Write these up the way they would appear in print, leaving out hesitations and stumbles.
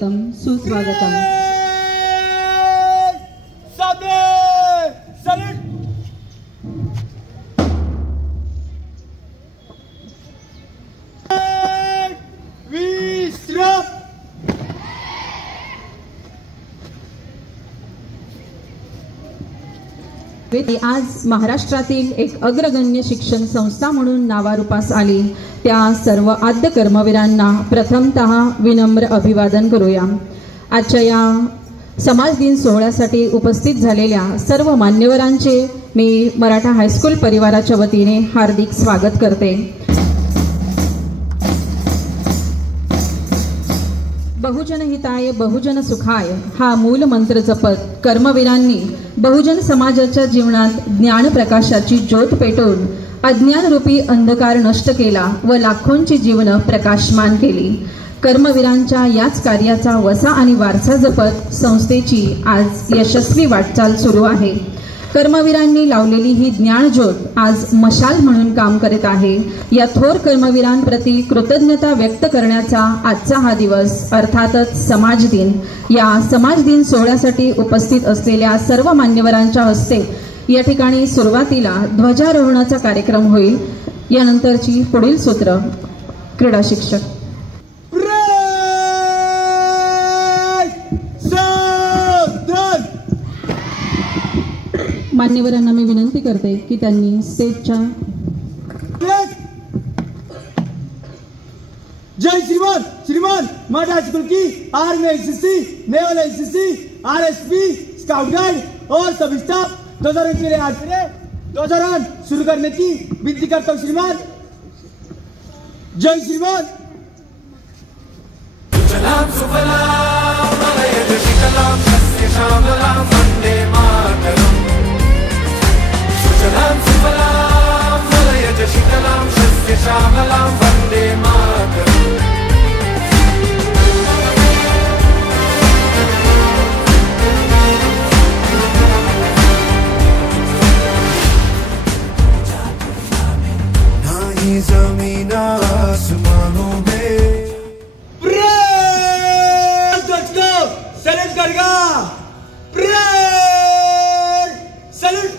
स्वागतम सुस्वागतम। आज महाराष्ट्रातील एक अग्रगण्य शिक्षण संस्था म्हणून नावारूपास आली त्या सर्व आद्य कर्मवीरांना प्रथमतः विनम्र अभिवादन करूया। आजच्या या समाज दिन सोहळ्यासाठी उपस्थित झालेल्या सर्व मान्यवरांचे मी मराठा हायस्कूल परिवाराच्या वतीने हार्दिक स्वागत करते। बहुजन हिताय बहुजन सुखाय हा मूल मंत्र जपत कर्मवीरांनी बहुजन समाजाच्या जीवनात ज्ञान प्रकाशाची ज्योत पेटवून अज्ञान रूपी अंधकार नष्ट केला व लाखोंची जीवन प्रकाशमान केली। कर्मवीरांच्या याच कार्याचा वसा आणि वारसा जपत संस्थेची आज यशस्वी वाटचाल सुरू आहे। कर्मवीरांनी लावलेली ही ज्ञानज्योत आज मशाल म्हणून काम करत आहे। या थोर कर्मवीरांप्रती कृतज्ञता व्यक्त करण्याचा आजचा हा दिवस अर्थातच समाज दिन। या समाज दिन सोहळ्यासाठी उपस्थित असलेल्या सर्व मान्यवरांच्या हस्ते या ठिकाणी सुरुवातीला ध्वजारोहणाचा कार्यक्रम होईल। यानंतरची पुढील सूत्र क्रीडा शिक्षक मान्यवरांना मी विनंती करते की त्यांनी स्टेजच्या जय श्रीमान श्रीमान मराठा हाईस्कूल की army NCC naval NCC RSP scout guide और सब स्टाफ 2000 के लिए आज से 2000 शुरू करने की विनती करता हूँ श्रीमान। जय श्रीमान। सुजलाम सुफलाम मलयज शीतलाम सस्य श्यामलाम वंदे मातरम। सुजलाम सुफलाम मलयज शीतलाम सस्य श्यामलाम वंदे मातरम। नहीं ज़मीन आसमानों में सैल्यूट करेगा सैल्यूट।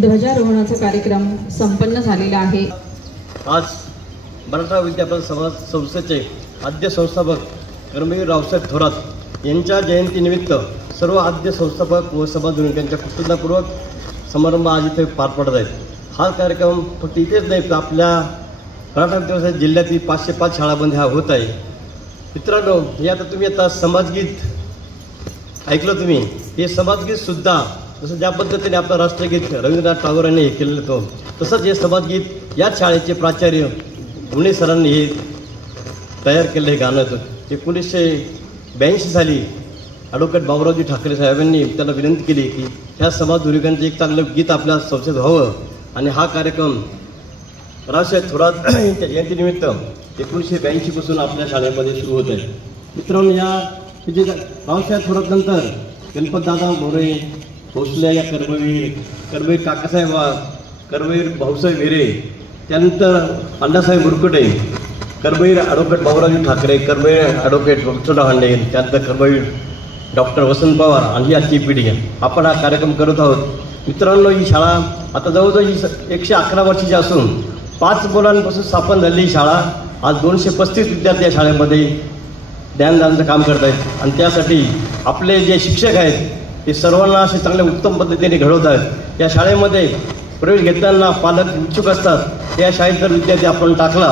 ध्वजारोहणाचा कार्यक्रम संपन्न झालेला आहे। आज मराठा विद्यापीठ समाज संस्थेचे आद्य संस्थापक कर्मवीर रावसाहेब थोरात यांच्या जयंतीनिमित्त सर्व आद्य संस्थापक व समाजजनकांच्या कृतज्ञतापूर्वक समारंभ आज इथे पार पडत आहेत। हा कार्यक्रम फक्त इथेच नाही तर आपल्या मराठा विद्यापीठ जिल्ह्यातील 505 शाळांमध्ये हा होत आहे। मित्रांनो, हे आता तुम्ही आता समाजगीत ऐकलं तुम्ही, हे समाजगीतसुद्धा जसं ज्या पद्धतीने आपलं राष्ट्रगीत रवींद्रनाथ टागोरांनी हे केलेलं होतं, तसंच हे समाजगीत याच शाळेचे प्राचार्य गुणे सरांनी हे तयार केलं हे गाणं होतं। 1982 साली ॲडव्होकेट बाबुरावजी ठाकरे साहेबांनी त्यांना विनंती केली की ह्या समाजधुरिकांचं एक चांगलं गीत आपल्या संस्थेत व्हावं, आणि हा कार्यक्रम रावसाहेब थोरात यांच्या जयंतीनिमित्त 1982 पासून आपल्या शाळेमध्ये सुरू होत आहे। मित्रांनो, या रावसाहेब थोरात नंतर गणपतदादा मोरे, भोसले या कर्मवीर काकासाहेब वाघ, कर्मवीर भाऊसाहेब हिरे, त्यानंतर अण्णासाहेब मुरकुटे, कर्मवीर ॲडव्होकेट बाबुरावजी ठाकरे, कर्मवीर ॲडव्होकेट वत्सराव हांडे, त्यानंतर कर्मवीर डॉक्टर वसंत पवार आणि ही आजची पिढी आहे। आपण हा कार्यक्रम करत आहोत। मित्रांनो, ही शाळा आता जवळजवळ 111 वर्षाची असून 5 मुलांपासून स्थापन झालेली ही शाळा आज 235 विद्यार्थी या शाळेमध्ये ज्ञानदानाचं काम करत आहेत, आणि त्यासाठी आपले जे शिक्षक आहेत ते सर्वांना असे चांगल्या उत्तम पद्धतीने घडवत आहेत। या शाळेमध्ये प्रवेश घेताना पालक इच्छुक असतात, त्या शाळेत जर विद्यार्थी आपण टाकला,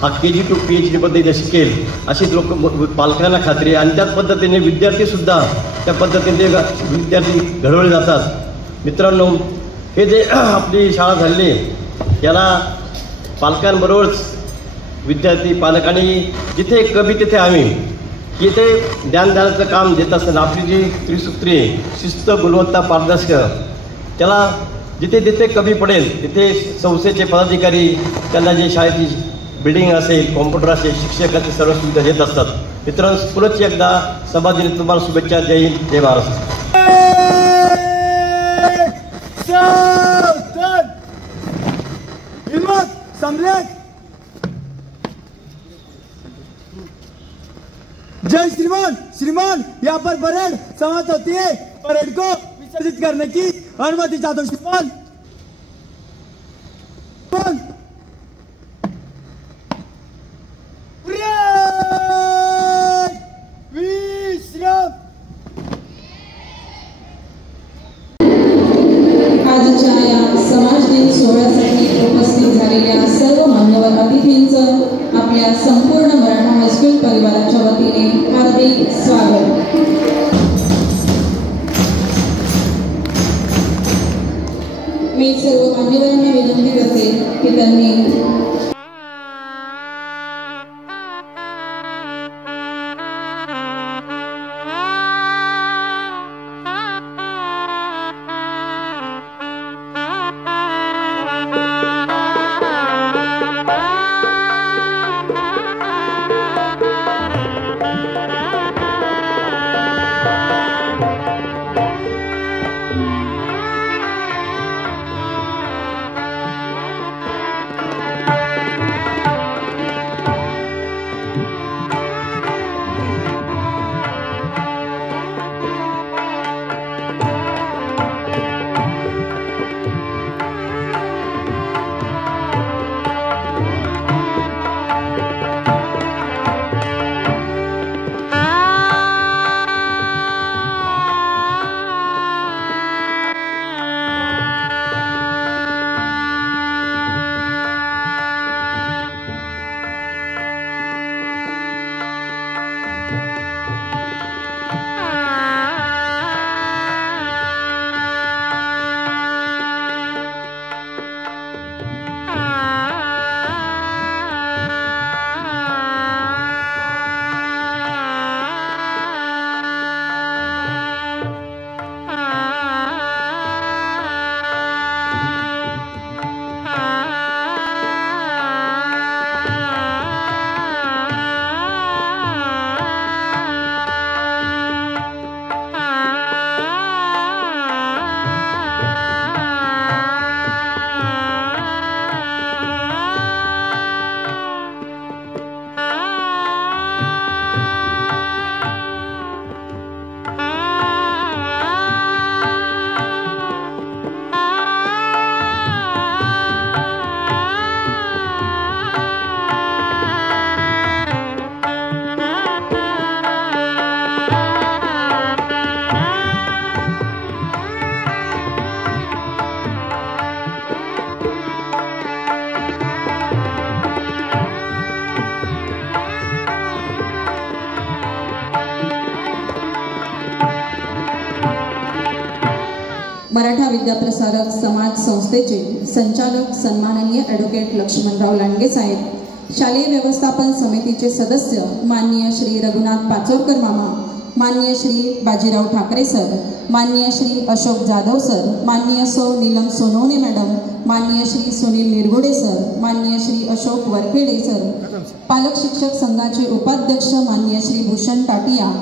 हा KG to PhD पद्धतीने शिकेल अशी लोक पालकांना खात्री, आणि त्याच पद्धतीने विद्यार्थीसुद्धा त्या पद्धतीने विद्यार्थी घडवले जातात। मित्रांनो, हे जे आपली शाळा झाली याला पालकांबरोबरच विद्यार्थी पालक आणि जिथे कमी तिथे आम्ही इथे ज्ञानदानाचं काम देत असताना आपली जी त्रिसूत्री शिस्त, गुणवत्ता, पारदर्शक, त्याला जिथे जिथे कमी पडेल तिथे संस्थेचे पदाधिकारी त्यांना जे शाळेची बिल्डिंग असेल, कॉम्प्युटर असेल, शिक्षकांची सर्व सुविधा देत असतात। मित्रांनो, पुनश्च एकदा समाजाने तुम्हाला शुभेच्छा। जय हिंद, जय महाराष्ट्र। जय श्रीमान। श्रीमान, यहाँ पर परेड समाप्त होती है। परेड को विसर्जित करने की अनुमति चाहता हूँ श्रीमान। आजच्या या समाज दिन सोहळ्यासाठी उपस्थित झालेल्या सर्व मान्यवर अतिथींचं आपल्या संपूर्ण मराठा हायस्कूल परिवाराच्या वतीने हार्दिक स्वागत। मी सर्व मान्यवरांना विनंती करते की त्यांनी मराठा विद्याप्रसारक समाज संस्थेचे संचालक सन्माननीय ॲडव्होकेट लक्ष्मणराव लांडगे साहेब, शालेय व्यवस्थापन समितीचे सदस्य माननीय श्री रघुनाथ पाचोरकर मामा, माननीय श्री बाजीराव ठाकरे सर, माननीय श्री अशोक जाधव सर, माननीय सौ नीलम सोनवणे मॅडम, माननीय श्री सुनील निरगुडे सर, माननीय श्री अशोक वरखेडे सर, पालक शिक्षक संघाचे उपाध्यक्ष माननीय श्री भूषण टाटिया,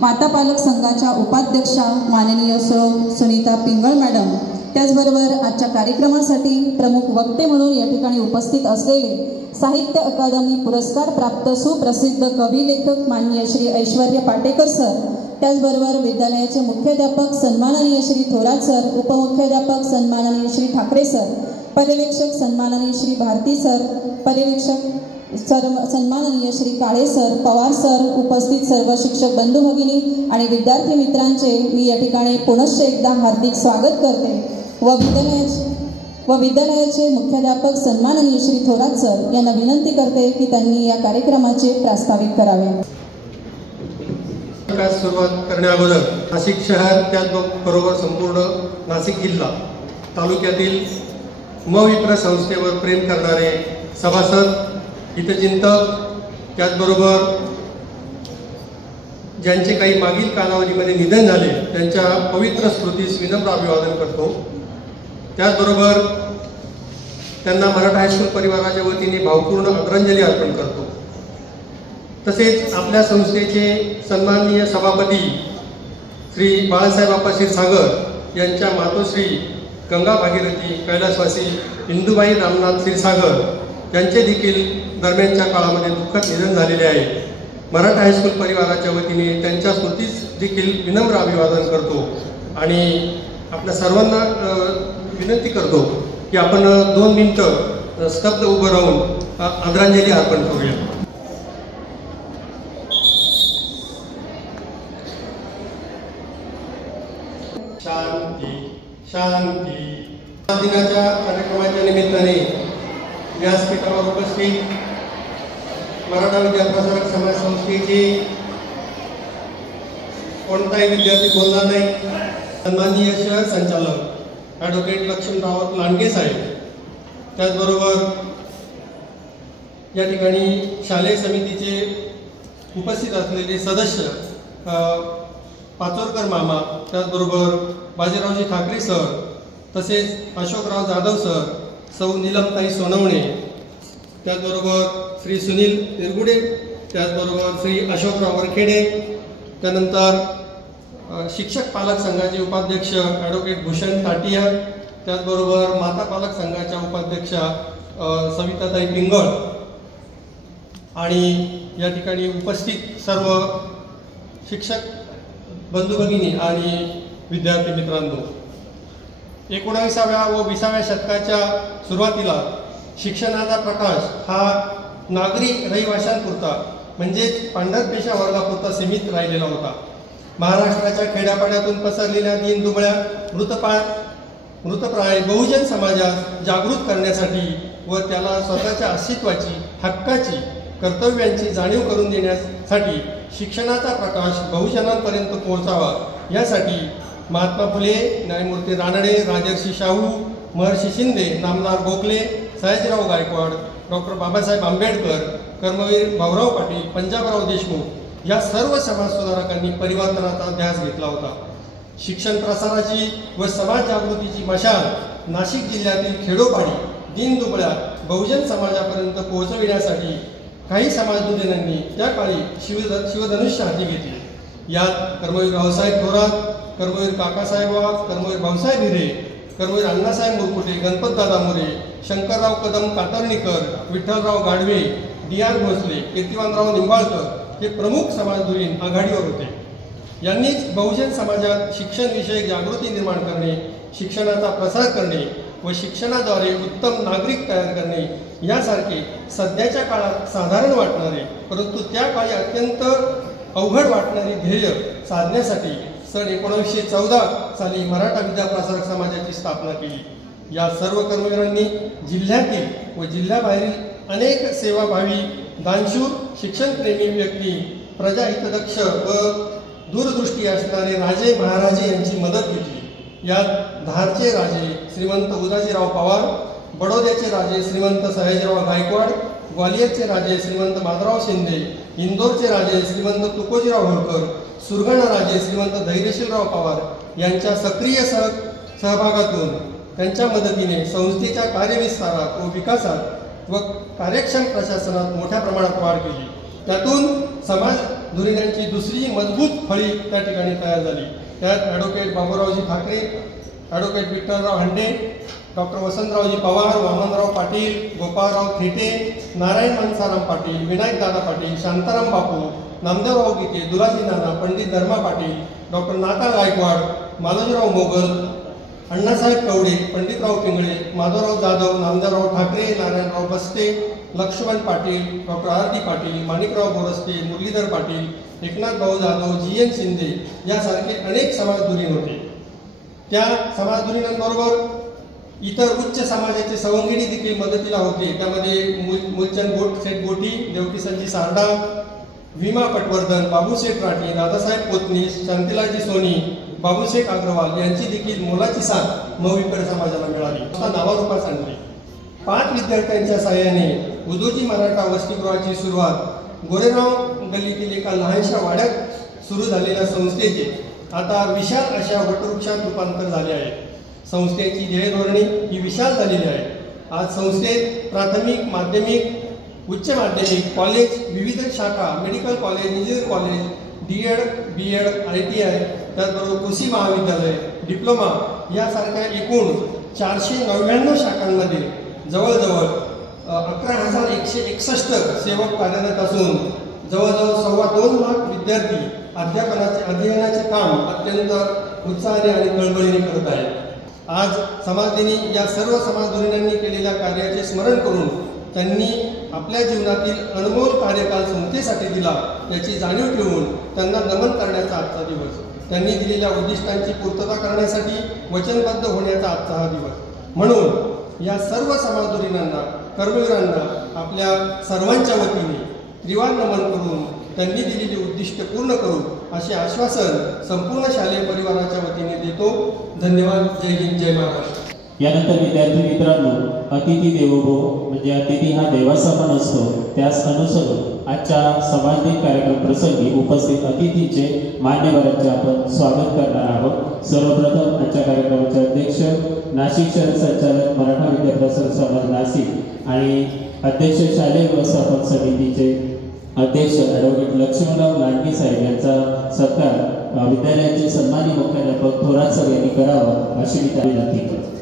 माता पालक संघाच्या उपाध्यक्षा माननीय सौ सुनीता पिंगळ मॅडम, त्याचबरोबर आजच्या कार्यक्रमासाठी प्रमुख वक्ते म्हणून या ठिकाणी उपस्थित असलेले साहित्य अकादमी पुरस्कार प्राप्त सुप्रसिद्ध कवी लेखक माननीय श्री ऐश्वर्य पाटेकर सर, त्याचबरोबर विद्यालयाचे मुख्याध्यापक सन्माननीय श्री थोरात सर, उपमुख्याध्यापक सन्माननीय श्री ठाकरे सर, पर्यवेक्षक सन्माननीय श्री भारती सर, पर्यवेक्षक सन्माननीय श्री काळे सर, पवार सर, उपस्थित सर्व शिक्षक बंधू भगिनी आणि विद्यार्थी मित्रांचे मी या ठिकाणी पुनश्च एकदा हार्दिक स्वागत करते व विद्यालयाचे मुख्याध्यापक सन्माननीय श्री थोरात सर यांना विनंती करते की त्यांनी या कार्यक्रमाचे प्रास्ताविक करावे. सुरुवात करण्याअगोदर नाशिक शहर त्याचबरोबर संपूर्ण नाशिक जिल्हा तालुक्यातील मविप्र संस्थेवर प्रेम करणारे सभासद, हितचिंतक, त्याचबरोबर ज्यांचे काही मागील कालावधीमध्ये निधन झाले त्यांच्या पवित्र स्मृतीस विनम्र अभिवादन करतो. त्याचबरोबर त्यांना मराठा हायस्कूल परिवाराच्या वतीने भावपूर्ण आदरांजली अर्पण करतो. तसेच आपल्या संस्थेचे सन्माननीय सभापती श्री बाळासाहेब आप्पा क्षीरसागर यांच्या मातोश्री गंगा भागीरथी कैलासवासी इंदुबाई रामनाथ क्षीरसागर यांचे देखील दरम्यानच्या काळामध्ये दुःखद निधन झालेले आहे. मराठा हायस्कूल परिवाराच्या वतीने त्यांच्या स्मृतीस देखील विनम्र अभिवादन करतो आणि आपल्या सर्वांना विनंती करतो की आपण 2 मिनिटं स्तब्ध उभं राहून आदरांजली अर्पण करूया. शांती शांती. दिनाच्या कार्यक्रमाच्या निमित्ताने व्यासपीठावर उपस्थित मराठा विद्याप्रसारक समाज संस्थेचे कोणताही विद्यार्थी बोलणार नाही. सन्माननीय शहर संचालक ॲडव्होकेट लक्ष्मणराव लांडगे साहेब, त्याचबरोबर या ठिकाणी शालेय समितीचे उपस्थित असलेले सदस्य पाचोरकर मामा, त्याचबरोबर बाजीरावजी ठाकरे सर, तसेच अशोकराव जाधव सर, सौ नीलमताई सोनवणे, त्याचबरोबर श्री सुनील तिरगुडे, त्याचबरोबर श्री अशोकराव वरखेडे, त्यानंतर शिक्षक पालक संघाचे उपाध्यक्ष ॲडव्होकेट भूषण ताटिया, त्याचबरोबर माता पालक संघाच्या उपाध्यक्षा सविताताई पिंगळ आणि या ठिकाणी उपस्थित सर्व शिक्षक बंधू भगिनी आणि विद्यार्थी मित्रांनो, 19व्या व 20व्या शतकाच्या सुरुवातीला शिक्षणाचा प्रकाश हा नागरी रहिवाशांपुरता म्हणजेच पांढरपेशा वर्गापुरता सीमित राहिलेला होता. महाराष्ट्राच्या खेड्यापाड्यातून पसरलेल्या दीनदुबळ्या मृतप्राय बहुजन समाजास जागृत करण्यासाठी व त्याला स्वतःच्या अस्तित्वाची, हक्काची, कर्तव्यांची जाणीव करून देण्यासाठी शिक्षणाचा प्रकाश बहुजनांपर्यंत पोहोचावा यासाठी महात्मा फुले, न्यायमूर्ती रानडे, राजर्षी शाहू, महर्षी शिंदे, नामदार गोखले, सयाजीराव गायकवाड, डॉक्टर बाबासाहेब आंबेडकर, कर्मवीर भाऊराव पाटील, पंजाबराव देशमुख या सर्व समाजसुधारकांनी परिवर्तनाचा ध्यास घेतला होता. शिक्षण प्रसाराची व समाज जागृतीची मशाल नाशिक जिल्ह्यातील खेडोपाडी दीनदुबळ्या बहुजन समाजापर्यंत पोहोचविण्यासाठी काही समाजसुधारकांनी त्या काळी शिवधनुष्य हाती घेतले. यात कर्मवीर रावसाहेब थोरात, कर्मवीर काकासाहेब वाघ, कर्मवीर भाऊसाहेब हिरे, कर्मवीर अण्णासाहेब मुरकुटे, गणपतदादा मोरे, शंकरराव कदम कातर्णीकर, विठ्ठलराव गाडवे, डी.आर. भोसले, कीर्तिवानराव निंबाळकर हे प्रमुख समाजधुरीण आघाडीवर होते. यांनीच बहुजन समाजात शिक्षणविषयक जागृती निर्माण करणे, शिक्षणाचा प्रसार करणे व शिक्षणाद्वारे उत्तम नागरिक तयार करणे यासारखे सध्याच्या काळात साधारण वाटणारे परंतु त्या काळी अत्यंत अवघड वाटणारी ध्येय साधण्यासाठी सन 1914 साली मराठा विद्याप्रसारक समाजाची स्थापना केली. या सर्व कर्मवीरांनी जिल्ह्यातील व जिल्ह्याबाहेरील अनेक सेवाभावी, दानशूर, शिक्षणप्रेमी व्यक्ती, प्रजाहितदक्ष व दूरदृष्टी असणारे राजे महाराजे यांची मदत घेतली. यात धारचे राजे श्रीमंत उदाजीराव पवार, बडोद्याचे राजे श्रीमंत सयाजीराव गायकवाड, ग्वालियरचे राजे श्रीमंत माधवराव शिंदे, इंदोरचे राजे श्रीमंत तुकोजीराव होळकर, सुरगाणा राजे श्रीमंत धैर्यशीलराव पवार यांच्या सक्रिय सहभागातून त्यांच्या मदतीने संस्थेच्या कार्यविस्तारात व विकासात व कार्यक्षम प्रशासनात मोठ्या प्रमाणात वाढ केली. त्यातून समाज धुरीण्यांची दुसरी मजबूत फळी त्या ठिकाणी तयार झाली. त्यात ॲडव्होकेट बाबूरावजी ठाकरे, ॲडव्होकेट विठ्ठलराव हांडे, डॉक्टर वसंतरावजी पवार, वामनराव पाटील, गोपाळराव थेटे, नारायण मनसाराम पाटील, विनायकदादा पाटील, शांताराम बापू, नामदेवराव गीते, दुलाजी नाना, पंडित धर्मा पाटील, डॉक्टर नाता गायकवाड, मालोजीराव मोगल, अण्णासाहेब कवडे, पंडितराव पिंगळे, माधवराव जाधव, नामदेवराव ठाकरे, नारायणराव बस्ते, लक्ष्मण पाटील, डॉक्टर आर.डी. पाटील, माणिकराव बोरस्ते, मुरलीधर पाटील, एकनाथ भाऊ जाधव, जी.एन. शिंदे यासारखे अनेक समाजधुरीण होते. त्या समाजधुरीणांबरोबर इतर उच्च समाजाचे सवंगिणी देखील मदतीला होते. त्यामध्ये मूलचंद शेठ गोटी, देवकीसनजी सारडा, भीमा पटवर्धन, बाबूशेठ राठी, दादासाहेब कोतनीस, शांतीलालजी सोनी, बाबूशेठ अग्रवाल यांची देखील मोलाची साथ मविकर समाजाला मिळाली. नावारूपास आणली. 5 विद्यार्थ्यांच्या साहाय्याने उदोजी मराठा वसतिगृहाची सुरुवात गोरेगाव गल्लीतील एका लहानशा वाड्यात सुरू झालेल्या संस्थेचे आता विशाल अशा वटवृक्षात रूपांतर झाले आहे. संस्थेची ध्येय धोरणे ही विशाल झालेली आहे. आज संस्थेत प्राथमिक, माध्यमिक, उच्च माध्यमिक, कॉलेज, विविध शाखा, medical college, engineering college, D.Ed, B.Ed, ITI, त्याचबरोबर कृषी महाविद्यालय, डिप्लोमा यासारख्या एकूण 499 शाखांमध्ये जवळजवळ 11,161 सेवक कार्यरत असून जवळजवळ 2.25 लाख विद्यार्थी अध्ययनाचे काम अत्यंत उत्साहाने आणि तळमळीने करत आहेत. आज समाजदिनी या सर्व समाजधुरीणांनी केलेल्या कार्याचे स्मरण करून त्यांनी आपल्या जीवनातील अनमोल कार्यकाल संस्थेसाठी दिला याची जाणीव ठेवून त्यांना नमन करण्याचा आजचा दिवस. त्यांनी दिलेल्या उद्दिष्टांची पूर्तता करण्यासाठी वचनबद्ध होण्याचा आजचा हा दिवस. म्हणून या सर्व समाजधुरीणांना, कर्मवीरांना आपल्या सर्वांच्या वतीने त्रिवार नमन करून त्यांनी दिलेली उद्दिष्ट पूर्ण करू असे आश्वासन संपूर्ण शालेय परिवाराच्या वतीने देतो. धन्यवाद. जय हिंद, जय महाराष्ट्र. यानंतर विद्यार्थी मित्रांनो अतिथी देवो भव म्हणजे अतिथी हा देवासमान असतो, त्यास अनुसरून आजच्या समाज दिन कार्यक्रम प्रसंगी उपस्थित अतिथींचे मान्यवरांचे आपण स्वागत करणार आहोत. सर्वप्रथम आजच्या कार्यक्रमाचे अध्यक्ष नाशिक शहर संचालक मराठा विद्याप्रसारक समाज नाशिक आणि अध्यक्ष शालेय व्यवस्थापन समितीचे अध्यक्ष ॲडव्होकेट लक्ष्मणराव लांडगे साहेब यांचा सत्कार विद्यालयाचे सन्मानी मुख्याध्यापक थोरात सर यांनी करावा अशी मी त्यांना विनंती करतो.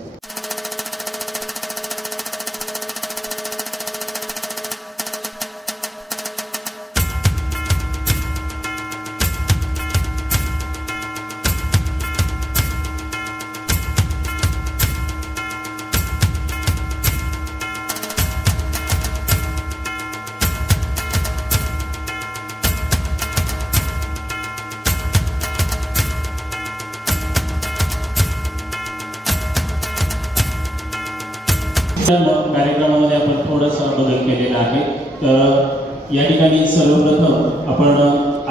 कार्यक्रमामध्ये आपण थोडासा बदल केलेला आहे. तर या ठिकाणी सर्वप्रथम आपण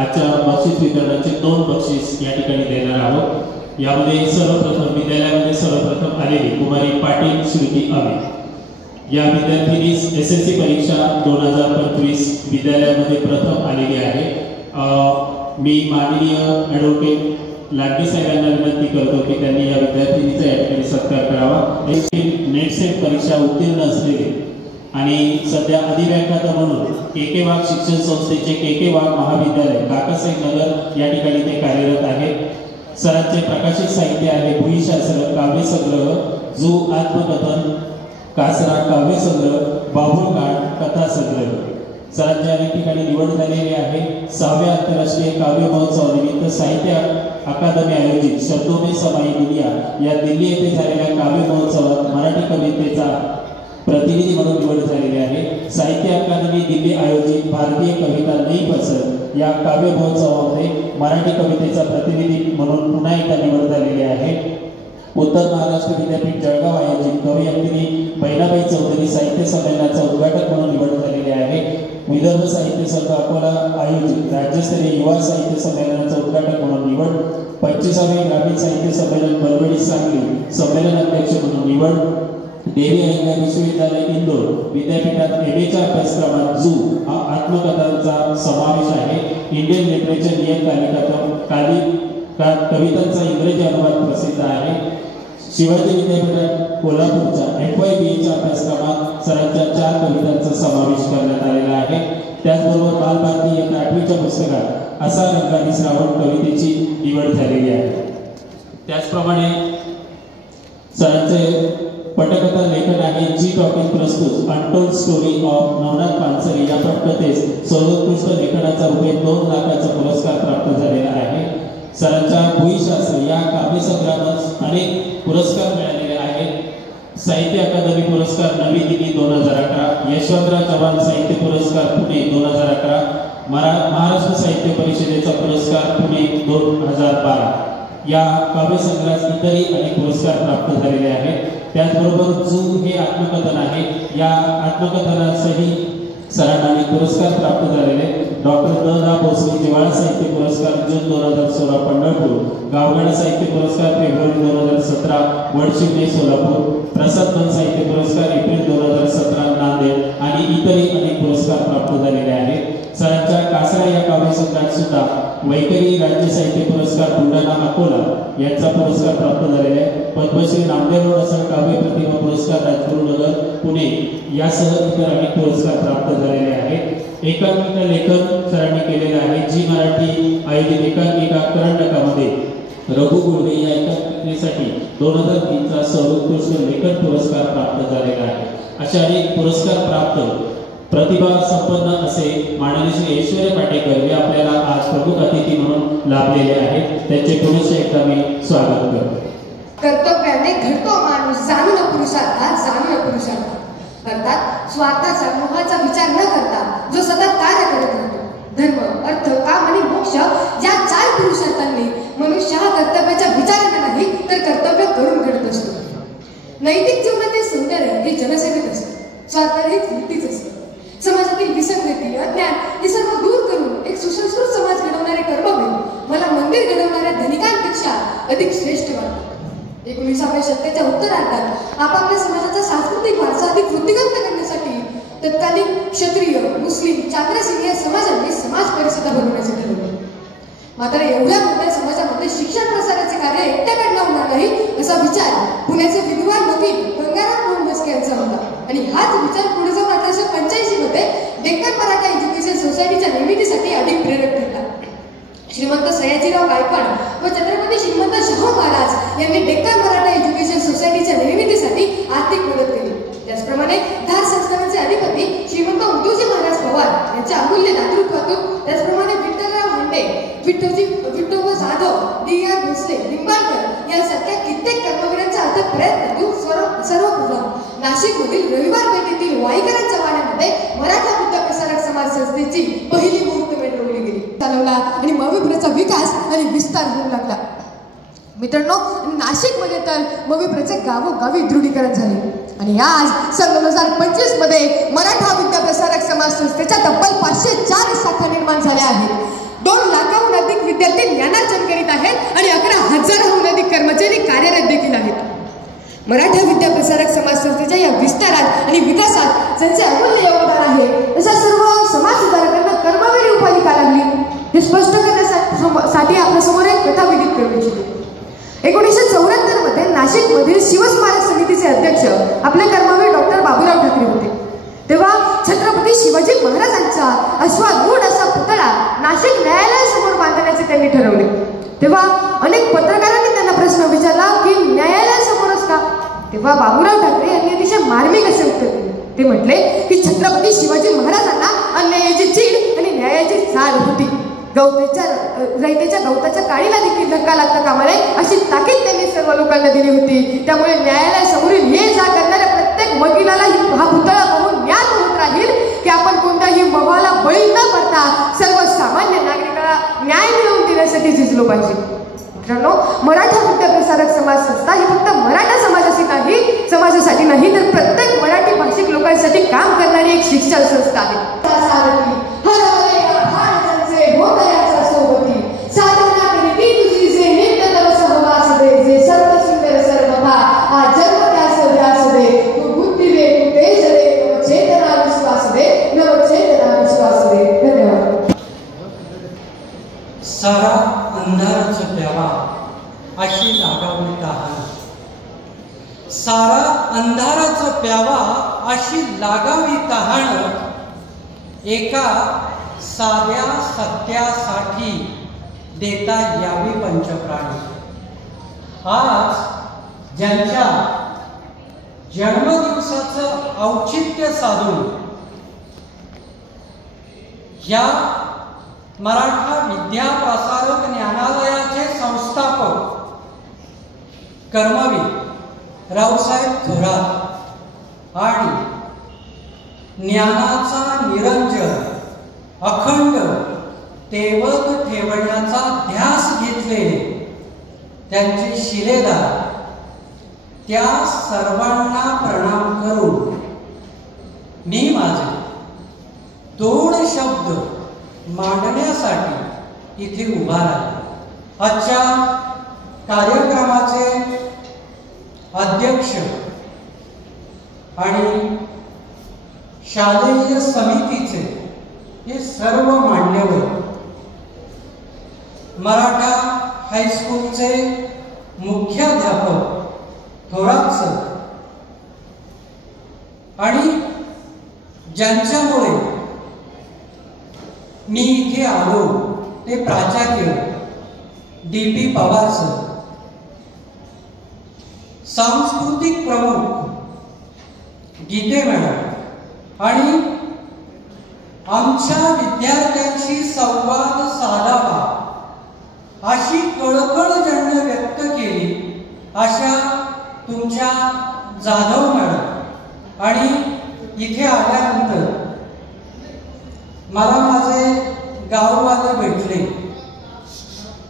आजच्या बक्षीस वितरणाचे 2 बक्षीस या ठिकाणी देणार आहोत. यामध्ये सर्वप्रथम विद्यालयामध्ये सर्वप्रथम आलेली कुमारी पाटील श्रुती आवे या विद्यार्थिनी SSC परीक्षा 2025 विद्यालयामध्ये प्रथम आलेली आहे. मी माननीय ॲडव्होकेट लांडगे साहेबांना विनंती करतो की त्यांनी या विद्यार्थिनीचा या ठिकाणी सत्कार करावा. नेट सेट परीक्षा उत्तीर्ण असलेले आणि सध्या अधिव्याख्याता म्हणून KK वाघ शिक्षण संस्थेचे KK वाघ महाविद्यालय काकासाहेब नगर या ठिकाणी ते कार्यरत आहेत. सरांचे प्रकाशित साहित्य आहे भूईशास्त्र काव्यसंग्रह, जू आत्मकथन, कासरा काव्यसंग्रह, बाभुळकांड कथासंग्रह. सरांच्या या ठिकाणी निवड झालेली आहे. 6व्या आंतरराष्ट्रीय काव्य महोत्सवानिमित्त साहित्य अकादमी आयोजित शब्दों में समाई दुनिया या दिल्ली येथे झालेल्या काव्य महोत्सवात मराठी कवितेचा प्रतिनिधी म्हणून निवड झालेली आहे. साहित्य अकादमी दिल्ली आयोजित भारतीय कविता नई पसंत या काव्य महोत्सवामध्ये मराठी कवितेचा प्रतिनिधी म्हणून पुन्हा एकदा निवड झालेली आहे. उत्तर महाराष्ट्र विद्यापीठ जळगाव आयोजित कवयित्री बहिणाबाई चौधरी साहित्य संमेलनाचा उद्घाटक म्हणून निवड झालेली आहे. विदर्भ साहित्य संघ अकोला आयोजित राज्यस्तरीय युवा साहित्य संमेलनाचा उद्घाटक म्हणून निवड. 25वे ग्रामीण साहित्य संमेलन परभणी सांगली संमेलन अध्यक्ष म्हणून निवड. देवी अहिल्या विश्वविद्यालय इंदोर विद्यापीठात MAच्या अभ्यासक्रमात जू हा आत्मकथांचा समावेश आहे. इंडियन लिटरेचर नियतकालिकात कवितांचा इंग्रजी अनुवाद प्रसिद्ध आहे. शिवाजी विद्यापीठात कोल्हापूरच्या FYBAच्या अभ्यासक्रमात सरांच्या 4 कवितांचा समावेश करण्यात आलेला आहे. त्याचबरोबर बालभारती या 8वीच्या पुस्तकात असा रंगारी श्रावण कवितेची निवड झालेली आहे. त्याचप्रमाणे सरांचे पटकथा लेखन आहे जी टॉकिंग प्रस्तुत untold story of Navnath Pansare या पटकथेस सर्वोत्कृष्ट लेखनाचा ₹2 लाखाचा पुरस्कार प्राप्त झालेला आहे. सरांच्या भूईशास्त्र या काव्यसंग्रहास अनेक पुरस्कार मिळालेले आहेत. साहित्य अकादमी पुरस्कार नवी दिल्ली 2011, यशवंतराव चव्हाण साहित्य पुरस्कार पुणे 2011, महाराष्ट्र साहित्य परिषदेचा पुरस्कार पुणे 2012 या काव्यसंग्रहास इतरही अनेक पुरस्कार प्राप्त झालेले आहेत. त्याचबरोबर जू हे आत्मकथन आहे. या आत्मकथनासही सरांना अनेक पुरस्कार प्राप्त झालेले. डॉक्टर द.रा. भोसले जिव्हाळा साहित्य पुरस्कार जून 2016 पंढरपूर, गावगाडा साहित्य पुरस्कार फेब्रुवारी 2017 वडशिवणे सोलापूर, प्रसाद बन साहित्य पुरस्कार एप्रिल 2017 नांदेड आणि इतरही अनेक पुरस्कार प्राप्त झालेले आहेत. सरांच्या कासरा या काव्यसंग्रहात सुद्धा वैखरी राज्य साहित्य पुरस्कार बुलढाणा अकोला यांचा पुरस्कार प्राप्त झालेला आहे. पद्मश्री नामदेव रोड काव्य प्रतिभा पुरस्कार राजगुरुनगर पुणे यासह इतर अनेक पुरस्कार प्राप्त झालेले आहेत. एकांकिका लेखन सरांनी केलेलं आहे. जी मराठी आयोजित एकांकिका करंडकामध्ये रघु गुळवे या एकांकिकेसाठी 2003चा सर्वोत्कृष्ट लेखन पुरस्कार प्राप्त झालेला आहे. अशा अनेक पुरस्कार प्राप्त प्रतिभा संपन्न असे माननीय श्री ऐश्वर्य पाटेकर हे आपल्याला आज प्रमुख अतिथी म्हणून लाभलेले आहेत. त्यांचे पुरुष एकदा मी स्वागत करतो. कर्तव्याने घडतो माणूस जाणून पुरुषार्थ जाणून पुरुषार्थ अर्थात स्वार्थाचा मोहाचा विचार न करता जो सतत कार्य करत राहतो. धर्म अर्थ काम आणि मोक्ष या 4 पुरुषार्थांनी मनुष्य हा कर्तव्याच्या विचाराने नाही तर कर्तव्य करून घडत असतो. नैतिक जीवनातील सौंदर्य हे जनसेवेत असते. स्वार्थरहित वृत्तीच असते. समाजातील विसंगती अज्ञान हे सर्व दूर करून एक सुसंस्कृत समाज घडवणारे कर्मवीर मला मंदिर घडवणाऱ्या धनिकांपेक्षा अधिक श्रेष्ठ वाटतात. 19व्या शतकाच्या उत्तरार्धात आपापल्या समाजाचा सांस्कृतिक वारसा अधिक वृद्धिंगत करण्यासाठी तत्कालीन क्षत्रिय, मुस्लिम, चांद्रसिंह या समाजांनी समाज परिषदा बनवण्याचे ठरवले. मात्र एवढ्या मोठ्या समाजामध्ये शिक्षण प्रसाराचे कार्य एकट्याकडनं होणार नाही असा विचार पुण्याचे विद्वान वकील गंगाराम मोहन म्हस्के यांचा होता. आणि हाच विचार पुढे जाऊन 1885 मध्ये डेक्कन मराठा एज्युकेशन सोसायटीच्या निर्मितीसाठी अधिक प्रेरक ठरला. श्रीमंत सयाजीराव गायकवाड व छत्रपती श्रीमंत शाहू महाराज यांनी डेक्कन मराठा एज्युकेशन सोसायटीच्या निर्मितीसाठी आर्थिक मदत केली. त्याचप्रमाणे धार संस्थानाचे अधिपती श्रीमंत उद्धवजी महाराज पवार यांच्या अमूल्य दातृत्वातून, त्याचप्रमाणे विठ्ठलराव मुंडे, विठ्ठोबा जाधव, D.R. भोसले, लिंबाळकर यांसारख्या कित्येक कर्मवीरांच्या अथक प्रयत्नातून सर्वप्रथम नाशिकमधील रविवार पेठेतील वाईकरांच्या वाड्यामध्ये मराठा विद्याप्रसारक समाज संस्थेची पहिली मुहूर्तमेढ रोवली गेली, चालवला आणि मविप्रचा विकास आणि विस्तार होऊ लागला. मित्रांनो, नाशिकमध्ये तर मविप्रचे गावोगावी दृढीकरण झाले आणि आज सन 2025 मध्ये मराठा विद्याप्रसारक समाज संस्थेच्या तब्बल 504 शाखा निर्माण झाल्या आहेत. 2 लाखाहून अधिक विद्यार्थी ज्ञानार्जन करीत आहेत आणि 11,000हून अधिक कर्मचारी कार्यरत देखील आहेत. मराठा विद्याप्रसारक समाज संस्थेच्या या विस्तारात आणि विकासात ज्यांचे अमूल्य योगदान आहे अशा सर्व समाज सुधारकांना कर्मवीर उपाधी का लागली हे स्पष्ट करण्यासाठी आपल्यासमोर एक कथा विदित करू इच्छितो. 1974 मध्ये नाशिकमधील शिवस्मारक समितीचे अध्यक्ष आपले कर्मवीर डॉक्टर बाबूराव ठाकरे होते. तेव्हा छत्रपती शिवाजी महाराजांचा अश्वारूढ असा पुतळा नाशिक न्यायालयासमोर बांधण्याचे त्यांनी ठरवले. तेव्हा अनेक पत्रकारांनी त्यांना प्रश्न विचारला की न्यायालयासमोरच का? तेव्हा बाबूराव ठाकरे यांनी अतिशय मार्मिक असे उत्तर दिले. ते म्हटले की छत्रपती शिवाजी महाराजांना अन्यायाची चीड आणि न्यायाची जाण होती. रयतेच्या गवताच्या काळीला देखील धक्का लागता कामा नये अशी ताकीद त्यांनी सर्व लोकांना दिली होती. त्यामुळे न्यायालयासमोरील ये जा करणाऱ्या प्रत्येक वकिलाला हा पुतळा पाहून ज्ञान होत राहील की आपण कोणत्याही मोहाला बळी न पडता सर्वसामान्य नागरिकाला न्याय मिळवून देण्यासाठी झिजलो पाहिजे. मित्रांनो, मराठा विद्याप्रसारक समाज संस्था ही फक्त मराठा समाजासाठी नाही तर प्रत्येक मराठी भाषिक लोकांसाठी काम करणारी एक शिक्षण संस्था आहे. साधना करीती तुझी जे नित्य तव सहवास दे, जे सर्व सुंदर सर्वथा हा जन्म त्यास ध्यास दे, तू बुद्धी दे, तू तेज दे, नव चेतना विश्वास दे, नव चेतना विश्वास दे. धन्यवाद. सारा अंधाराच प्यावा अशी लागावली तहान, सारा अंधाराच प्यावा अशी लागावी तहान, एका साध्या सत्यासाठी देता यावी पंचप्राणी. आज ज्यांच्या जन्मदिवसाचं औचित्य साधून या मराठा विद्याप्रसारक ज्ञानालयाचे संस्थापक कर्मवीर रावसाहेब थोरात आणि ज्ञानाचा निरंजन अखंड तेवत ठेवण्याचा ध्यास घेतलेले त्यांचे शिलेदार त्या सर्वांना प्रणाम करून मी माझे 2 शब्द मांडण्यासाठी इथे उभा राहिलो. आजच्या कार्यक्रमाचे अध्यक्ष आणि शालेय समितीचे हे सर्व मान्यवर, मराठा हायस्कूलचे मुख्याध्यापक थोरात सर आणि ज्यांच्यामुळे मी इथे आलो ते प्राचार्य D.P. पवार सर, सांस्कृतिक प्रमुख गीते मॅडम आणि आमच्या विद्यार्थ्यांशी संवाद साधावा अशी कळकळ ज्यांनी व्यक्त केली अशा तुमच्या जाधव मॅडम आणि इथे आल्यानंतर मला माझे गाववाले भेटले.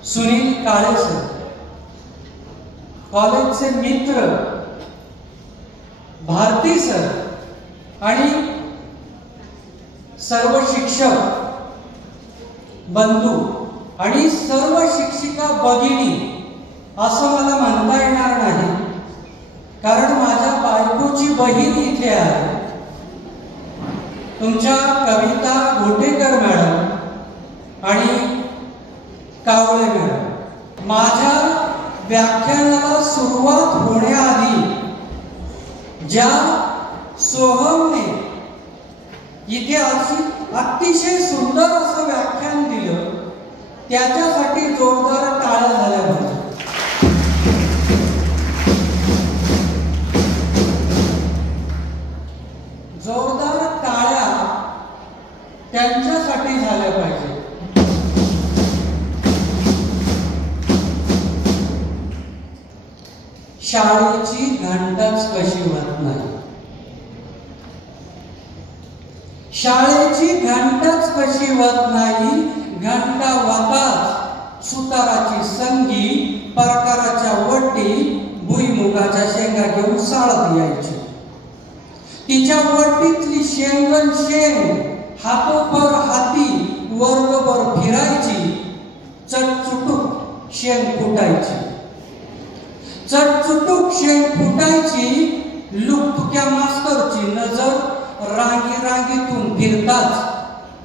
सुनील काळे सर, कॉलेजचे मित्र भारती सर आणि सर्व शिक्षक बंधू आणि सर्व शिक्षिका भगिनी असं मला म्हणता येणार नाही, कारण माझ्या बायकोची बहीण इथे आहे. तुमच्या कविता घोटेकर मॅडम आणि कावळे मॅडम. माझ्या व्याख्यानाला सुरुवात होण्याआधी ज्या सोहमने इथे अतिशय सुंदर असं व्याख्यान दिलं, त्याच्यासाठी जोरदार टाळ्या झाल्या पाहिजे. जोरदार टाळ्या त्यांच्यासाठी झाल्या पाहिजे. शाळेची घंटाच कशी होत नाही, शाळेची घंटाच कशी होत नाही. घंटा वाताच सुताराची संगी, परकाराच्या वट्टी, भुईमुगाच्या शेंगा घेऊन साळत यायची. तिच्या वट्टीतली शेंगण शेंग हातोभर हाती वर्गभर फिरायची. चटचुटूक शेंग फुटायची, चटचुटूक शेंग फुटायची. लुकतुक्या मास्तरची नजर रांगी रांगीतून फिरताच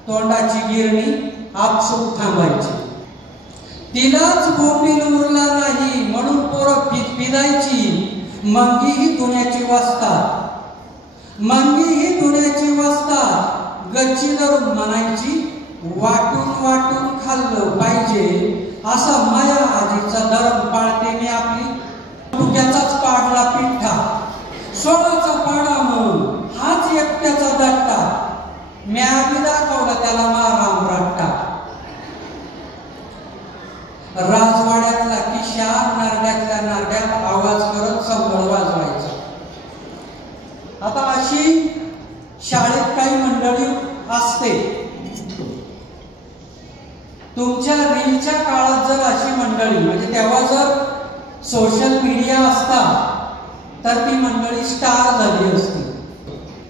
तोंडाची गिरणी आपसूक थांबायची. तिलाच बोंबील उरला नाही म्हणून पोरं फिदायची. मंगीही धुण्याची वस्तात, मंगीही धुण्याची वस्तात. गच्ची धरून म्हणायची, वाटून वाटून खाल्लं पाहिजे असा माया आजीचा धर्म पाळते मी आपली. तुक्याचाच पाडला पिठ्ठा, सोळाचा पाडा म्हणून हाच एकट्याचा दट्टा. म्या बी दाखवला त्याला माराम रट्टा. राजवाड्यातला किशा नारड्यातल्या नारड्यात आवाज करत संबळ वाजवायचा. आता अशी शाळेत काही मंडळी असते. तुमच्या रीलच्या काळात जर अशी मंडळी, म्हणजे तेव्हा जर सोशल मीडिया असता तर ती मंडळी स्टार झाली असती.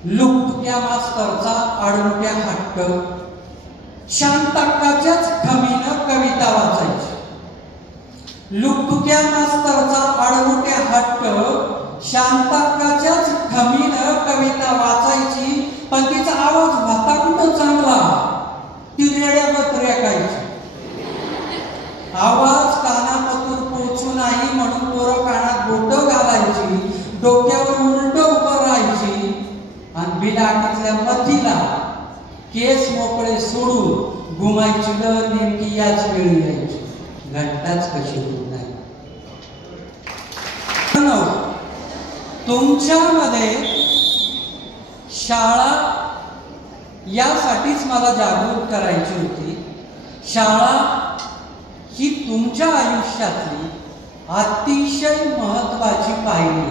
लुकतुक्या मास्तरचा आडमुट्या हट्ट, शांतक्काच्याच खमीनं कविता वाचायची. लुकतुक्या मास्तरचा आडमुट्या हट्ट, शांतक्काच्याच खमीनं कविता वाचायची. पण तिचा आवाज होता कुठं चांगला, ती रेड्यागत रेकायची. आवाज कानापतूर पोचू नाही म्हणून पोरं कानात बोटं घालायची, डोक्यावर उलट उभं राहायची आणि बिलाटीतल्या मथीला केस मोकळे सोडून घुमायची. नेमकी याच वेळी यायची. घंटाच कशी होत नाही. तुमच्यामध्ये शाळा यासाठीच मला जागृत करायची होती. शाळा ही तुमच्या आयुष्यातली अतिशय महत्वाची पायरी.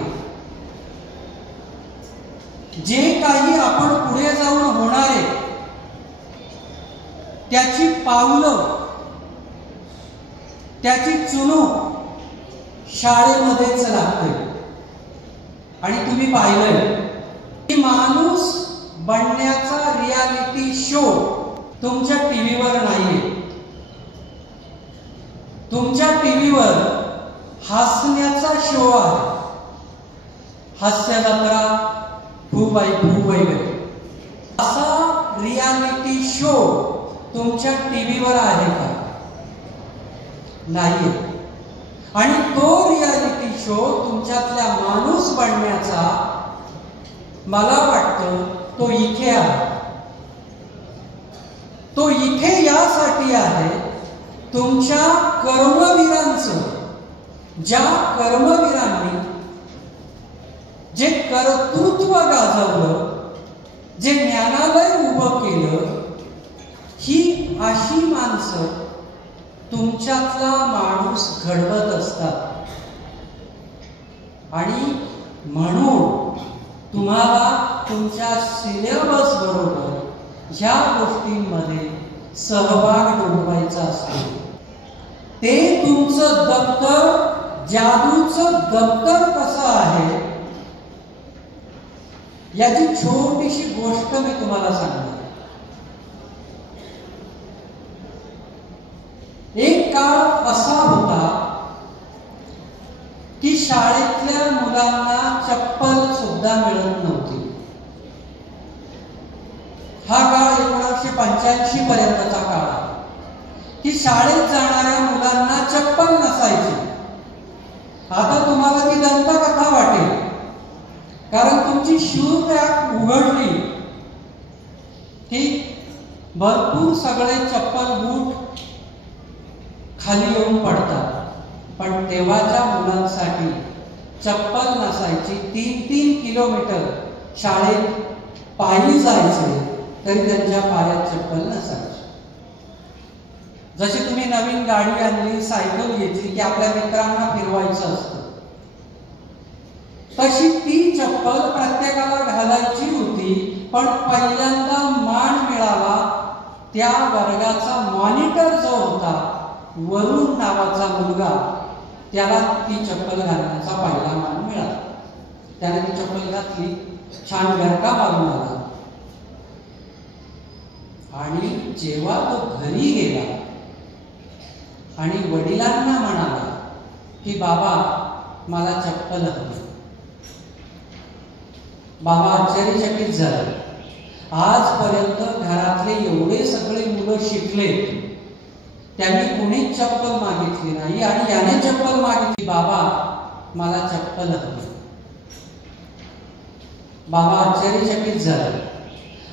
जे काही आपण पुढे जाऊन होणार आहे त्याची पावलं, त्याची चुणूक शाळेमध्येच लागते. आणि तुम्ही पाहिलंय की माणूस बनण्याचा रियालिटी शो तुमच्या टीव्हीवर नाहीये. तुमच्या टीव्हीवर हसण्याचा शो आहे. हास्य जत्रा, फूबाई फू वगैरे असा रियालिटी शो तुमच्या टीव्हीवर आहे का? नाही. आणि तो रियालिटी शो तुमच्यातल्या माणूस बनण्याचा मला वाटतं तो इथे आहे. तो इथे यासाठी आहे, तुमच्या कर्मवीरांचं, ज्या कर्मवीरांनी जे कर्तृत्व गाजवलं, जे ज्ञानालय उभं केलं, ही अशी माणसं तुमच्यातला माणूस घडवत असतात. आणि म्हणून तुम्हाला तुमच्या सिलेबस बरोबर ह्या गोष्टींमध्ये सहभाग नोंदवायचा असतो. ते तुमचं दप्तर, जादूचं दप्तर कसं आहे याची छोटीशी गोष्ट मी तुम्हाला सांगणार. एक काळ असा होता शाळेतल्या मुलांना चप्पल सुद्धा मिळत नव्हती. हा काळ 1985 पर्यंतचा काळ आहे की शाळेत जाणाऱ्या मुलांना चप्पल नसायची. आता तुम्हाला ती दंतकथा वाटेल, कारण तुमची शू बॅग उघडली की भरपूर सगळे चप्पल बूट खाली येऊन पडतात. पण तेव्हाच्या मुलांसाठी चप्पल नसायची. 3-3 किलोमीटर शाळेत पायी जायचे तरी त्यांच्या पायात चप्पल नसायची. जशी तुम्ही नवीन गाडी आणली, सायकल घेतली की आपल्या मित्रांना फिरवायचं असतं, तशी ती चप्पल प्रत्येकाला घालायची होती. पण पहिल्यांदा मान मिळाला त्या वर्गाचा मॉनिटर जो होता, वरुण नावाचा मुलगा, त्याला ती चप्पल घालण्याचा पहिला मान मिळाला. त्याने ती चप्पल घातली, छान गरका मारून आला. आणि जेव्हा तो घरी गेला आणि वडिलांना म्हणाला की बाबा मला चप्पल हवी, बाबा आश्चर्यचकित झाले. आजपर्यंत घरातले एवढे सगळे मुलं शिकले, त्यांनी कुणीच चप्पल मागितली नाही आणि याने चप्पल मागितली. बाबा मला चप्पल हवी. बाबा आश्चर्यचकित झाले.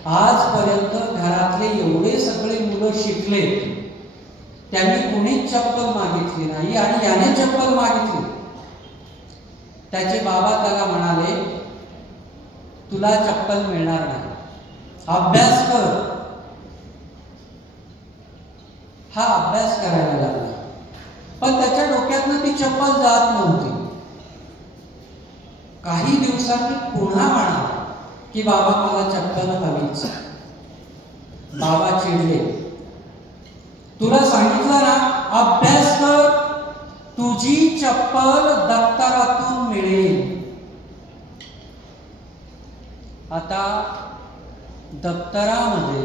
आजपर्यंत घरातले एवढे सगळे मुलं शिकले, त्यांनी कुणीच चप्पल मागितली नाही आणि याने चप्पल मागितली. त्याचे बाबा त्याला म्हणाले, तुला चप्पल मिळणार नाही, अभ्यास कर. हा अभ्यास करायला लागला, पण त्याच्या डोक्यातनं ती चप्पल जात नव्हती. काही दिवसांनी पुन्हा म्हणाला की बाबा मला चप्पल हवीच. बाबा चिडले, तुला सांगितलं ना अभ्यास कर, तुझी चप्पल दप्तरातून मिळेल. आता दप्तरामध्ये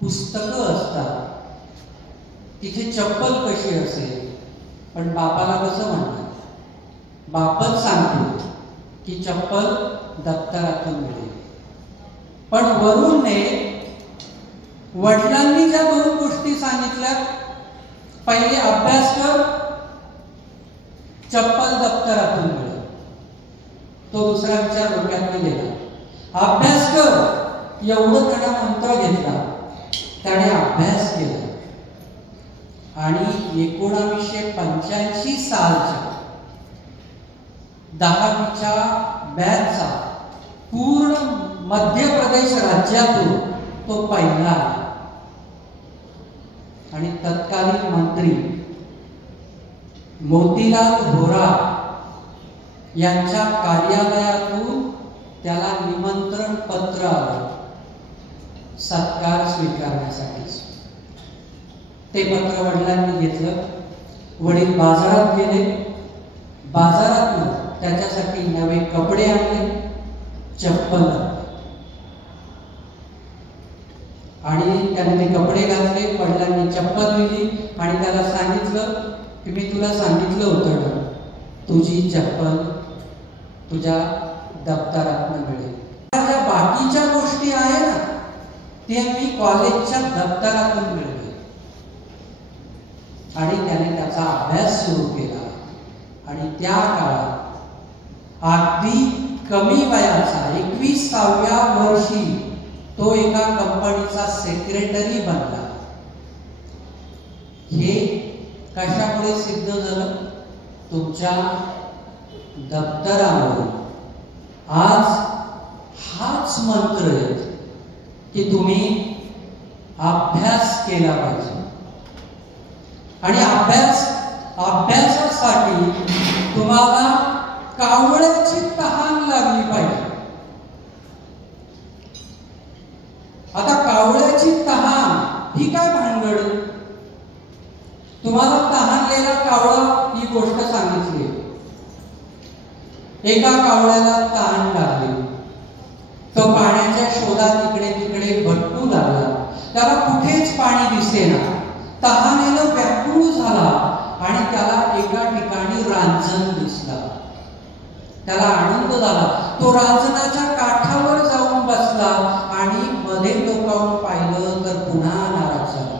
पुस्तकं असतात, तिथे चप्पल कशी असेल? पण बापाला कसं म्हणणार? बापच सांगतो की चप्पल दप्तरातून मिळेल. पण वरूनने वडिलांनी ज्या 2 गोष्टी सांगितल्या, पहिले अभ्यास कर, चप्पल दप्तरातून मिळेल, तो दुसरा विचार डोक्यात गेला. अभ्यास कर एवढं त्याने मंत्र घेतला, त्याने अभ्यास केला आणि 1985 सालच्या 10वीच्या बॅचचा पूर्ण मध्य प्रदेश राज्यातून तो पहिला आला. आणि तत्कालीन मंत्री मोतीलाल व्होरा यांच्या कार्यालयातून त्याला निमंत्रण पत्र आलं सत्कार स्वीकारण्यासाठी. ते पत्र वडिलांनी घेतलं. वडील बाजारात गेले, बाजारातून त्याच्यासाठी नवे कपडे आणले, चप्पल आणि त्याने ते कपडे घातले. वडिलांनी चप्पल दिली आणि त्याला सांगितलं की मी तुला सांगितलं होतं ना, तुझी चप्पल तुझ्या दप्तरातून मिळेल. ज्या बाकीच्या गोष्टी आहे ना, ते मी कॉलेजच्या दप्तरातून मिळवले. आणि त्याने त्याचा अभ्यास सुरू केला. आणि त्या काळात अगदी कमी वयाचा 21व्या वर्षी तो एका कंपनीचा सेक्रेटरी बनला. हे कशामुळे सिद्ध झालं? तुमच्या दप्तरामुळे. आज हाच मंत्र आहे की तुम्ही अभ्यास केला पाहिजे. आणि अभ्यासासाठी तुम्हाला कावळ्याची तहान लागली पाहिजे. आता कावळ्याची तहान ही काय भानगड? तुम्हाला तहानलेला कावळा ही गोष्ट सांगितली. एका कावळ्याला तहान लागली, तो पाण्याच्या शोधात इकडे तिकडे भटकू लागला. त्याला कुठेच पाणी दिसेना. तहानेनं व्याकुळ झाला आणि त्याला एका ठिकाणी रांजण दिसला. त्याला आनंद झाला. तो रांजणाच्या काठावर जाऊन बसला आणि मध्ये डोकावून पाहिलं तर पुन्हा नाराज झाला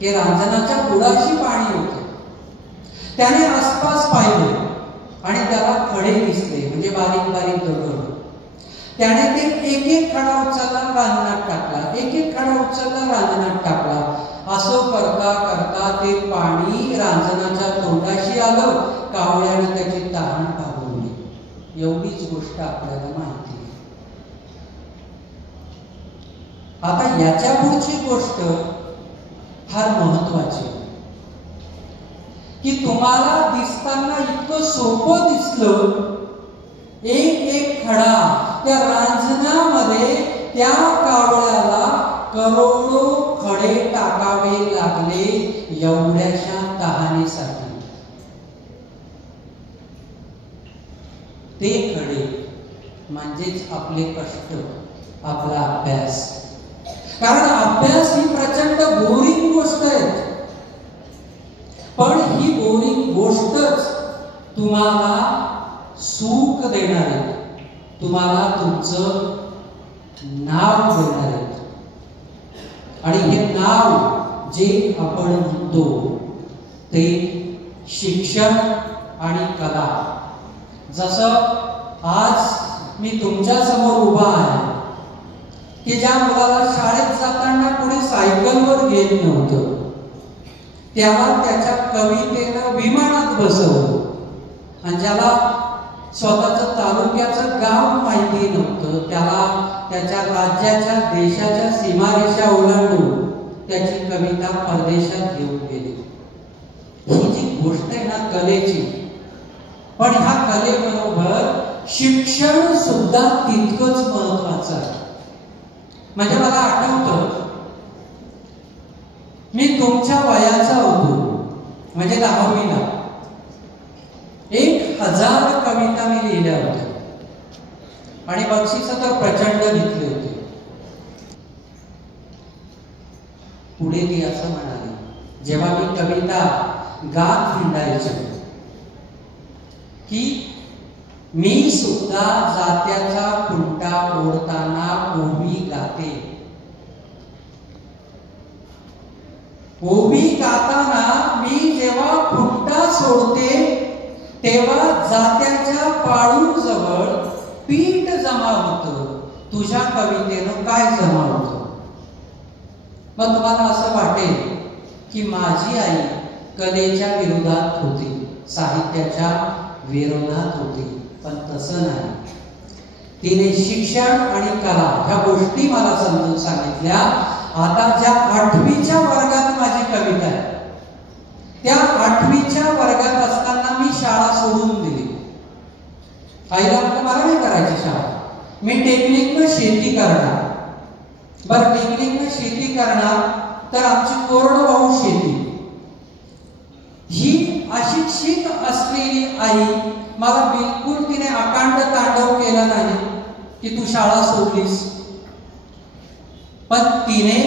की रांजणाच्या बुडाशी पाणी होतं. त्याने आसपास पाहिलं आणि त्याला खडे दिसले, म्हणजे बारीक बारीक दगड. त्याने ते एक एक खडा उचलला, रांजणात टाकला, एक एक खडा उचलला, रांजणात टाकला. असं करता करता ते पाणी रांजणाच्या तोंडाशी आलं. कावळ्याने त्याची तहान भागवली. एवढीच गोष्ट आपल्याला माहिती आहे. आता याच्या पुढची गोष्ट फार महत्वाची, की तुम्हाला दिसताना इतकं सोपं दिसलं. एक एक खडा त्या रांजणामध्ये त्या कावळ्याला करोडो खडे टाकावे लागले एवढ्याशा तहानेसाठी. ते खडे म्हणजेच आपले कष्ट, आपला अभ्यास. कारण अभ्यास ही प्रचंड बोरिंग गोष्ट आहे, पण ही बोरिंग गोष्टच तुम्हाला सुख देणार आहे, तुम्हाला तुमचं नाव देणार आहे. आणि हे नाव जे आपण म्हणतो ते शिक्षण आणि कला. जसं आज मी तुमच्या समोर उभा आहे की ज्या मुलाला शाळेत जाताना कोणी सायकलवर गेलं नव्हतं, त्याला त्याच्या कवितेनं विमानात बसवलं. आणि ज्याला स्वतःचं तालुक्याचं गाव माहिती नव्हतं, त्याला त्याच्या राज्याच्या देशाच्या सीमारेषा ओलांडून त्याची कविता परदेशात घेऊन गेली. ही जी गोष्ट आहे ना कलेची, पण ह्या कलेबरोबर शिक्षण सुद्धा तितकंच महत्वाचं आहे. म्हणजे मला आठवतं, मी तुमच्या वयाचा होतो, म्हणजे 10वीला 1000 कविता मी लिहिल्या होत्या आणि बक्षीस तर प्रचंड घेतले होते. पुढे ती असं म्हणाली, जेव्हा मी कविता गात हिंडायचो, की मी सुद्धा जात्याचा खुंटा ओढताना ओवी गाते. ओवी गाताना मी जेव्हा खुंटा सोडते तेव्हा जात्याच्या पाळूजवळ पीठ जमा होतं. तुझ्या कवितेनं काय जमा होतं? मग तुम्हाला असं वाटेल की माझी आई कलेच्या विरोधात होती, साहित्याच्या विरोधात होती, पण तसं नाही. तिने शिक्षण आणि कला ह्या गोष्टी मला समजून सांगितल्या. आता ज्या 8वीच्या वर्गात माझी कविता आहे, त्या 8वीच्या वर्गात असताना मी शाळा सोडून दिली. आईला मला नाही करायची शाळा, मी टेक्निकनं शेती करणार. बरं, टेक्निकनं शेती करणार तर आमची कोरडवाहू शेती. ही अशिक्षित असलेली आई मला बिलकुल तिने अकांड तांडव केला नाही की तू शाळा सोडलीस, पण तिने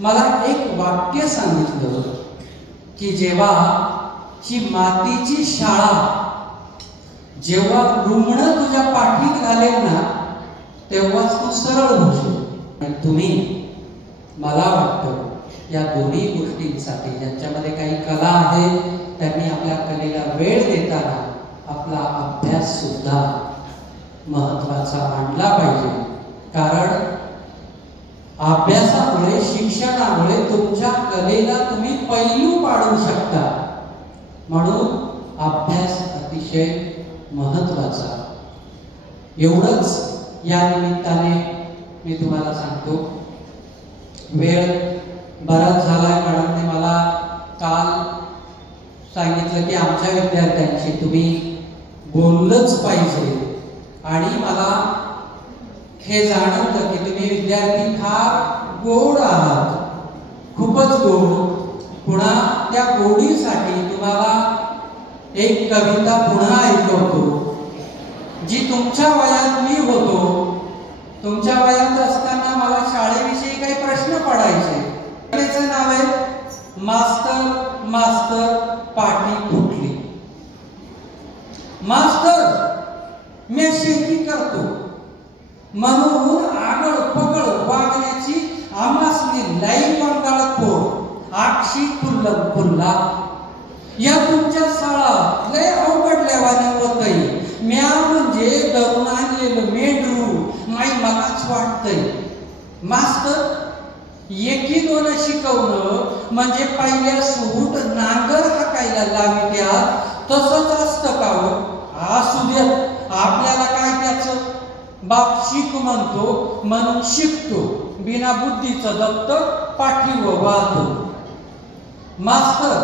मला एक वाक्य सांगितलं की जेव्हा ही मातीची शाळा, जेव्हा रुग्ण तुझ्या पाठीत घालेल ना, तेव्हाच तू सरळ होशील. आणि तुम्ही, मला वाटतं या दोन्ही गोष्टींसाठी ज्यांच्यामध्ये काही कला आहे त्यांनी आपल्या कलेला वेळ देताना आपला अभ्यास सुद्धा महत्वाचा मानला पाहिजे. कारण अभ्यासामुळे, शिक्षणामुळे तुमच्या कलेला तुम्ही पैलू पाडू शकता. म्हणून अभ्यास अतिशय महत्वाचा. एवढंच या निमित्ताने मी तुम्हाला सांगतो. वेळ बराच झालाय. मॅडमने मला काल सांगितलं की आमच्या विद्यार्थ्यांशी तुम्ही बोललंच पाहिजे, आणि मला हे जाणवतं की तुम्ही विद्यार्थी फार गोड आहात, खूपच गोड. पुन्हा त्या गोडीसाठी तुम्हाला एक कविता पुन्हा ऐकवतो, जी तुमच्या वयात मी होतो. तुमच्या वयात असताना मला शाळेविषयी काही प्रश्न पडायचे. त्याचं नाव आहे मास्तर मास्तर म्हणून आगळ पगळ वागण्याची आमासनी लाई वंगाळत पोर आक्षी खुल्लम खुल्ला. या तुमच्या शाळा लय अवघड लेवाने होतय. म्या म्हणजे धरून आणलेलं मेंढरू माई मलाच वाटतंय. मास्तर एकी दोन शिकवणं म्हणजे पहिल्या सूट नांगर हाकायला लावित्या तसंच असतं का हो? असू देत, आपल्याला काय त्याचं. बाप शिक म्हणतो म्हणून शिकतो, बिना बुद्धीचं दत्त पाठीवर वाहतो. मास्तर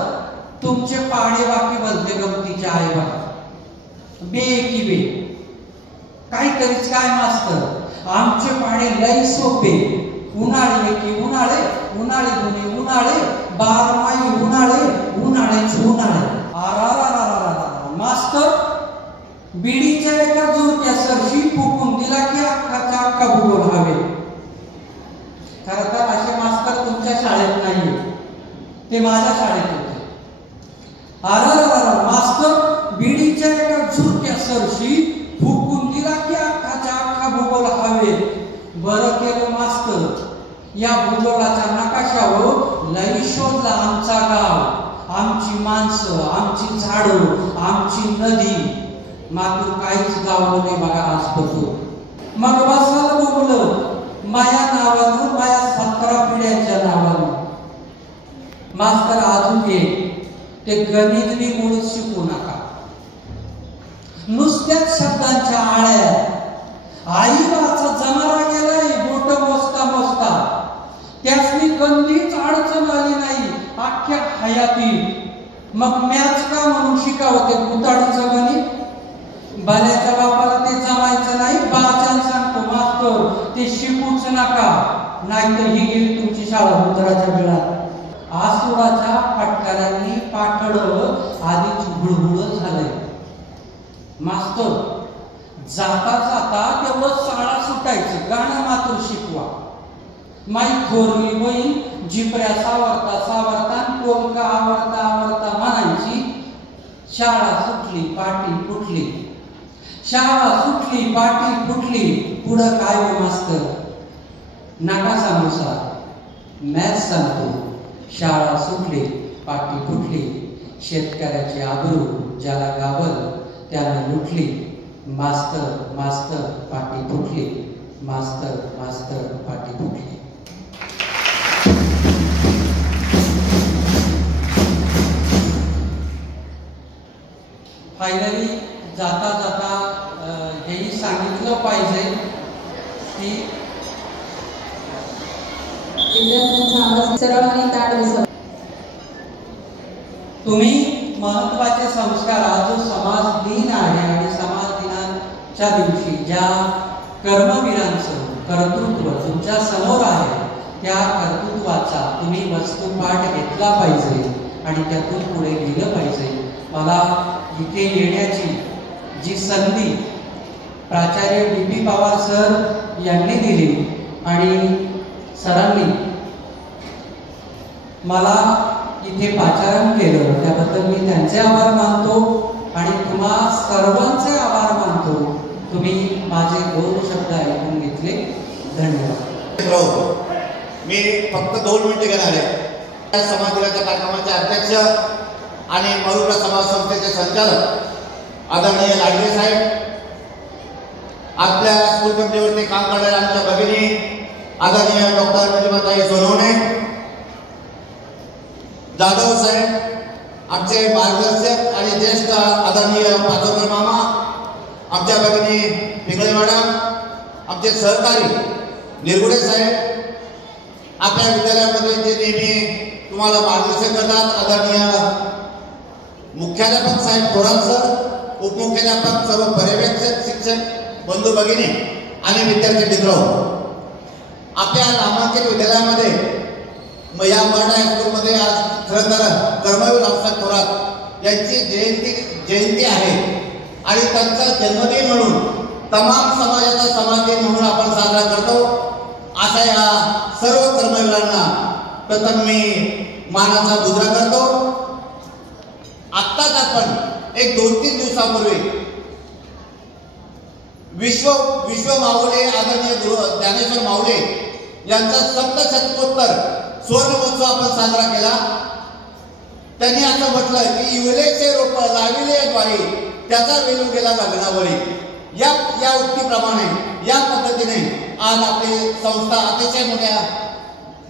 तुमचे पाडे वाकी बदले गमतीचे आहे बा. बे की बे काहीतरीच काय मास्तर. आमचे पाडे लय सोपे. उन्हाळे की उन्हाळे, उन्हाळे दोन्ही उन्हाळे, बारमाही उन्हाळे, उन्हाळेच उन्हाळे. मास्तर बिडीच्या एका जोरच्या सरशी फुकून दिला की अख्खाचा अख्खा भूगोल हवे. खरं तर असे मास्तर तुमच्या शाळेत नाही, ते माझ्या शाळेत होते. मास्तर बिडीच्या एका झुरक्या सरशी फुकून दिला की अख्खाचा अख्खा भूगोल हवे. बरं केलं मास्तर, या भूगोलाच्या नकाशावर लई शोधला आमचा गाव, आमची माणसं, आमची झाडं, आमची नदी. मात्र काहीच गाव नाही बघा आजपर्यंत. मग बसायला बोललं माया नावानं, माया 17 पिढ्यांच्या नावानं. मास्तर अजून एक, ते गणित बी मूळ शिकू नका. नुसत्याच शब्दांच्या आळ्या. आईबाचा जमारा गेलाय बोट मोजता मोजता, त्यासनी कंदीच अडचण आली नाही अख्ख्या हयातीत. मग मॅच का म्हणून शिकावं ते भुताडीचं गणित. बाल्याच्या बापाला ते जमायचं नाही. बाच्यान सांगतो मास्तर ते शिकूच नका, नाहीतर ही गेली तुमची शाळा भुतराच्या वेळात. आसुराच्या फटकाऱ्यांनी पाठड आधीच हुळहुळ झालंय. मास्तर जाता जाता तेवढं शाळा सुटायचं, गाणं मात्र शिकवा. माई थोरली बहीण जिपऱ्या सावरता सावरता टोलका आवरता आवरता म्हणायची, शाळा सुटली पाटी फुटली, शाळा सुटली पाटी फुटली. पुढं काय हो मास्तर? नका सांगू सर, मॅच सांगतो. शाळा सुटली पाटी फुटली, शेतकऱ्याची आबरू ज्याला गावल त्याला लुटली. मास्तर मास्तर पाटी फुटली, मास्तर मास्तर पाटी फुटली. फायनली जाता जाता हेही सांगितलं पाहिजे की विद्यार्थ्यांचा आवाज सरळ आणि ताठ बसवा. तुम्ही महत्वाचे संस्कार, आज जो समाज दिन आहे आणि समाज दिनाच्या दिवशी ज्या कर्मवीरांचं कर्तृत्व तुमच्या समोर आहे, त्या कर्तृत्वाचा तुम्ही वस्तुपाठ घेतला पाहिजे आणि त्यातून पुढे गेलं पाहिजे. मला इथे येण्याची जी संधी प्राचार्य DP पवार सर यांनी दिली आणि सरांनी मला इथे पाचारण केलं, त्याबद्दल मी त्यांचे आभार मानतो आणि तुम्हा सर्वांचे आभार मानतो. तुम्ही माझे 2 शब्द ऐकून घेतले. धन्यवाद. मी फक्त 2 मिनिटे घेणार आहे. समाज दिनाच्या कार्यक्रमाचे अध्यक्ष आणि मरुड समाज संस्थेचे संचालक आदरणीय लाडगे साहेब, आपल्या स्कूल कमिटीवरती काम करणाऱ्या आमच्या भगिनी आदरणीय डॉक्टर प्रतिभाताई सोनवणे, जाधव साहेब, आमचे मार्गदर्शक आणि ज्येष्ठ आदरणीय पाचोकर मामा, आमच्या भगिनी पिंगळे मॅडम, आमचे सहकारी निरगुडे साहेब, आपल्या विद्यालयामध्ये जे नेहमी तुम्हाला मार्गदर्शन करतात आदरणीय मुख्याध्यापक साहेब थोरात सर, उपमुख्याध्यापक, सर्व पर्यवेक्षक, शिक्षक बंधू भगिनी आणि विद्यार्थी मित्र, आपल्या नामांकित विद्यालयामध्ये या मराठा हायस्कूलमध्ये आज खरं तर कर्मवीर रावसाहेब थोरात यांची जयंती आहे आणि त्यांचा जन्मदिन म्हणून तमाम समाजाचा समाजदिन म्हणून आपण साजरा करतो. अशा या सर्व कर्मवीरांना प्रथम मी मानाचा मुद्रा करतो. आत्ताच आपण एक 2-3 दिवसापूर्वी विश्व माऊले आदरणीय ज्ञानेश्वर माऊले यांचा सप्तशतकोत्तर सुवर्ण महोत्सव आपण साजरा केला. त्यांनी असं म्हटलं की इवलेचे रोप लाविले द्वारे त्याचा वेलू गेला गगनावरी. या उक्तीप्रमाणे या पद्धतीने आज आपली संस्था अतिशय मोठ्या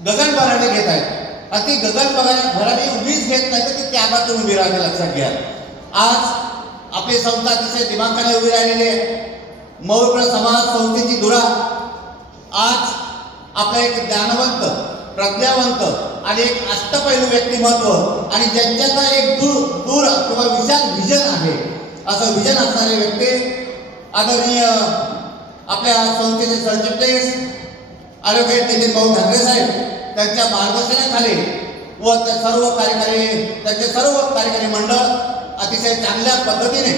गगनभराने घेत आहे. अति गगनभराने उभीच घेत नाही तर ती त्यागातून उभी राहते, लक्षात घ्या. आज आपली संस्था अतिशय दिमाखाने उभी राहिलेली आहे. मौर्य समाज संस्थेची धुरा आज आपला एक ज्ञानवंत, प्रज्ञावंत आणि एक अष्टपैलू व्यक्तिमत्व आणि ज्यांच्याचा एक दूर किंवा विशाल विजन आहे असं विजन असणारे व्यक्ती आदरणीय आपल्या संस्थेचे सरचिटणीस ॲडव्होकेट नितीन भाऊ ठाकरे साहेब त्यांच्या मार्गदर्शनाखाली व त्यांचे सर्व कार्यकारी मंडळ अतिशय चांगल्या पद्धतीने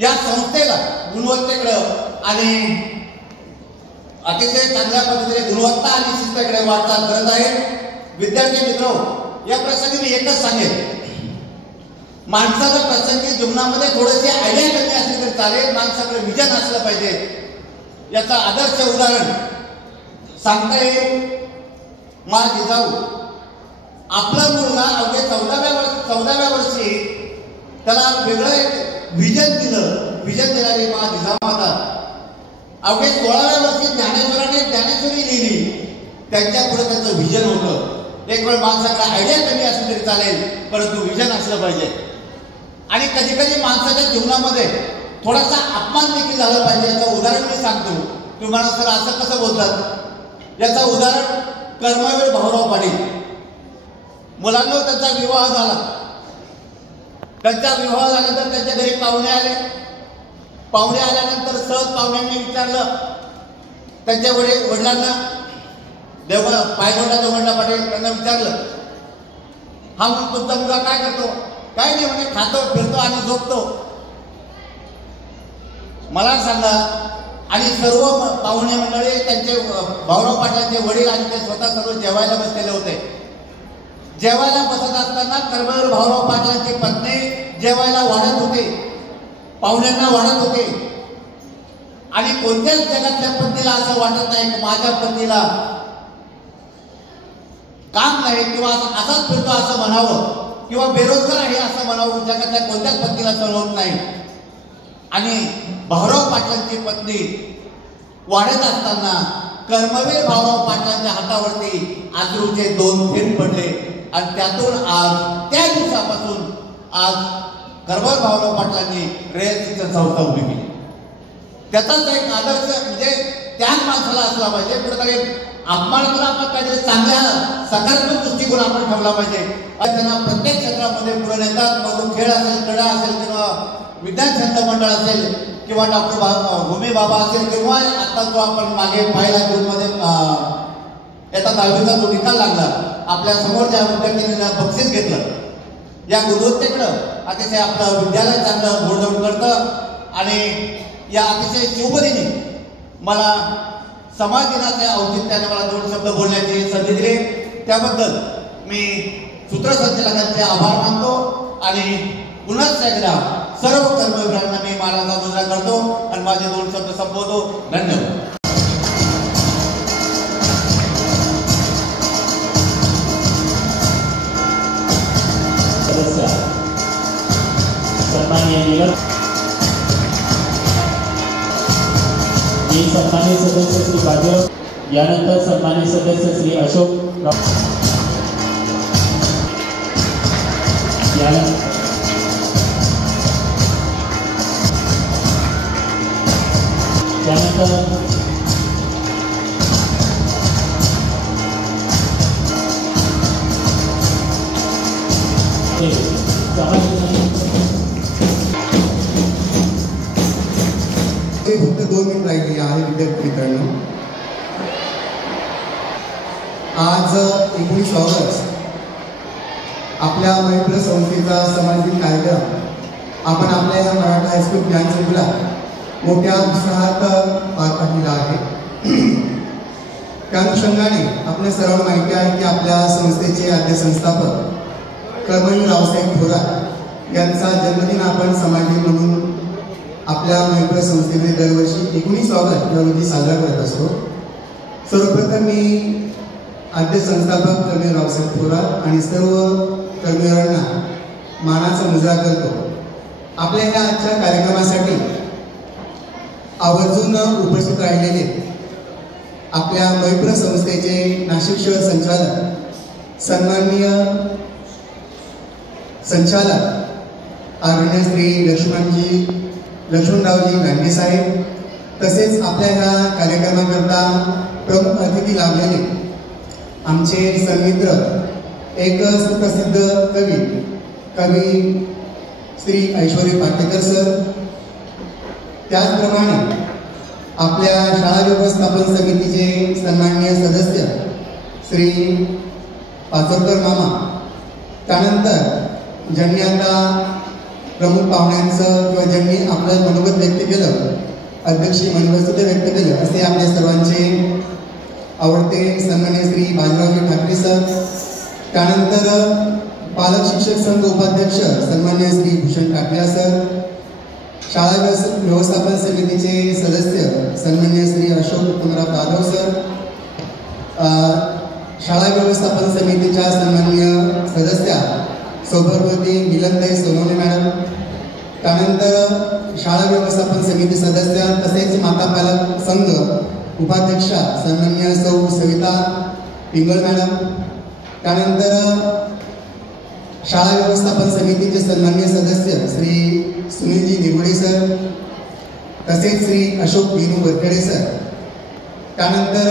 या संस्थेला गुणवत्तेकडं आणि अतिशय चांगल्या पद्धतीने गुणवत्ता आणि शिस्तीकडे वाटचाल करत आहे. विद्यार्थी मित्र, या प्रसंगी मी एकच सांगेन, माणसाच्या प्रसंगी जीवनामध्ये थोडीशी आयडिया कमी असली तरी चालेल, माणसाकडे विजन असलं पाहिजे. याचं आदर्श उदाहरण सांगता येईल. माझ जिजाऊ आपला मुलगा अवघे 14व्या वर्षी त्याला वेगळं एक विजन देणारी माझ जिजाऊ माता अवघे 16व्या वर्षी ज्ञानेश्वरी लिहिली. त्यांच्या पुढे त्यांचं विजन होतं. एक वेळ माणसाकडे आयडिया कमी असली तरी चालेल, परंतु विजन असलं पाहिजे. आणि कधी कधी माणसाच्या जीवनामध्ये थोडासा अपमान देखील झाला पाहिजे. याचं उदाहरण मी सांगतो. तुम्हाला सर असं कसं बोलतात, याचं उदाहरण कर्मवीर भाऊराव पाटील. मुलांना त्यांचा विवाह झाला. त्यांचा विवाह झाल्यानंतर त्यांच्या घरी पाहुणे आले. पाहुणे आल्यानंतर सहज पाहुण्यांनी विचारलं त्यांच्या वडिलांना, पायगोंडा देवगोंडा पाटील त्यांना विचारलं, हा तुमचा मुलगा काय करतो? काय नाही म्हणजे खातो, फिरतो आणि झोपतो. मला सांगा. आणि सर्व पाहुणे मंडळी त्यांचे भाऊराव पाटलांचे वडील आणि ते स्वतः सर्व जेवायला बसलेले होते. जेवायला बसत असताना कर्मवीर भाऊराव पाटलांची पत्नी जेवायला वाढत होते, पाहुण्यांना वाढत होते. आणि कोणत्याच जगातल्या पत्नीला असं वाटत नाही की माझ्या पत्नीला काम नाही किंवा असाच फिरतो असं म्हणावं किंवा बेरोजगार आहे असं म्हणावं. जगातल्या कोणत्याच पत्नीला सहन होत नाही. आणि भाऊराव पाटलांची पत्नी वाढत असताना कर्मवीर भाऊराव पाटलांच्या हातावरती अश्रूचे 2 थेंब पडले. आणि त्यातून आज त्या दिवसापासून आज कर्मवीर भाऊराव पाटलांनी रयत संस्था उभी केली. त्याचाच एक आदर्श म्हणजे त्याच माणसाला असला पाहिजे. कुठेतरी अपमानाला आपण काहीतरी चांगल्या सकारात्मक दृष्टिकोन आपण ठेवला पाहिजे. त्यांना प्रत्येक क्षेत्रामध्ये पुढे नेतात. मग खेळ असेल, क्रीडा असेल किंवा विज्ञान छंद मंडळ असेल किंवा डॉक्टर भूमी बाबा असेल किंवा आता जो आपण मागे पाहिला जूनमध्ये येता 10वीचा जो निकाल लागला, आपल्या समोरच्या विद्यार्थ्यांनी बक्षीस घेतलं. या गुणवत्तेकडं अतिशय आपलं विद्यालय चांगलं घोडदौड करतं. आणि या अतिशय शुभदिनी मला समाज दिनाच्या औचित्याने मला 2 शब्द बोलण्याची संधी दिली, त्याबद्दल मी सूत्रसंचालकांचे आभार मानतो. आणि पुन्हा एकदा सर्व कर्मवीरांना मी मानाचा मुजरा करतो आणि माझे 2 शब्द संपवतो. धन्यवाद. सन्मानित सदस्य श्री बाजीराव, यानंतर सन्मानित सदस्य श्री अशोक, त्यानंतर फक्त 2 मिनिट राहिली आहे. विद्यार्थी मित्रांनो, आज 19 ऑगस्ट आपल्या मैत्र संस्थेचा समाज दिन कार्यक्रम आपण आपल्या या मराठा हायस्कूल ज्ञानसंकुला मोठ्या उत्साहात पार पाडलेला आहे. त्या अनुषंगाने आपल्या सर्वांना माहिती आहे की आपल्या संस्थेचे आद्य संस्थापक कर्मवीर रावसाहेब थोरात यांचा जन्मदिन आपण समाज दिन म्हणून आपल्या महिला संस्थेने दरवर्षी 19 ऑगस्ट या रोजी साजरा करत असतो. सर्वप्रथम मी आद्य संस्थापक कर्मवीर रावसाहेब थोरात आणि सर्व कर्मवीरांना मानाचा मुजरा करतो. आपल्या या आजच्या कार्यक्रमासाठी आवर्जून उपस्थित राहिलेले आपल्या मैत्र संस्थेचे नाशिक शहर संचालक सन्माननीय संचालक आदरणीय श्री लक्ष्मणरावजी गांधी साहेब, तसेच आपल्या ह्या कार्यक्रमाकरता प्रमुख अतिथी लाभलेले आमचे सन्मित्र एक सुप्रसिद्ध कवी श्री ऐश्वरी पाटेकर सर, त्याचप्रमाणे आपल्या शाळा व्यवस्थापन समितीचे सन्माननीय सदस्य श्री पाचोरकर मामा, त्यानंतर ज्यांनी आता प्रमुख पाहुण्यांचं किंवा ज्यांनी आपलं मनोगत व्यक्त केलं, अध्यक्षीय मनोगत सुद्धा व्यक्त केलं, असे आपल्या सर्वांचे आवडते सन्माननीय श्री बाजीरावजी ठाकरे सर, त्यानंतर पालक शिक्षक संघ उपाध्यक्ष सन्माननीय श्री भूषण टाकल्या सर, शाळा व्यवस्थापन समितीचे सदस्य सन्माननीय श्री अशोक उत्तमराव जाधव सर, शाळा व्यवस्थापन समितीच्या सन्माननीय सदस्या सौभाग्यवती मिलनताई सोनवणे मॅडम, त्यानंतर शाळा व्यवस्थापन समिती सदस्य तसेच माता पालक संघ उपाध्यक्षा सन्माननीय सौ सविता पिंगळ मॅडम, त्यानंतर शाळा व्यवस्थापन समितीचे सन्माननीय सदस्य श्री सुनीलजी निगुडे सर, तसेच श्री अशोक विनू वरखेडे सर, त्यानंतर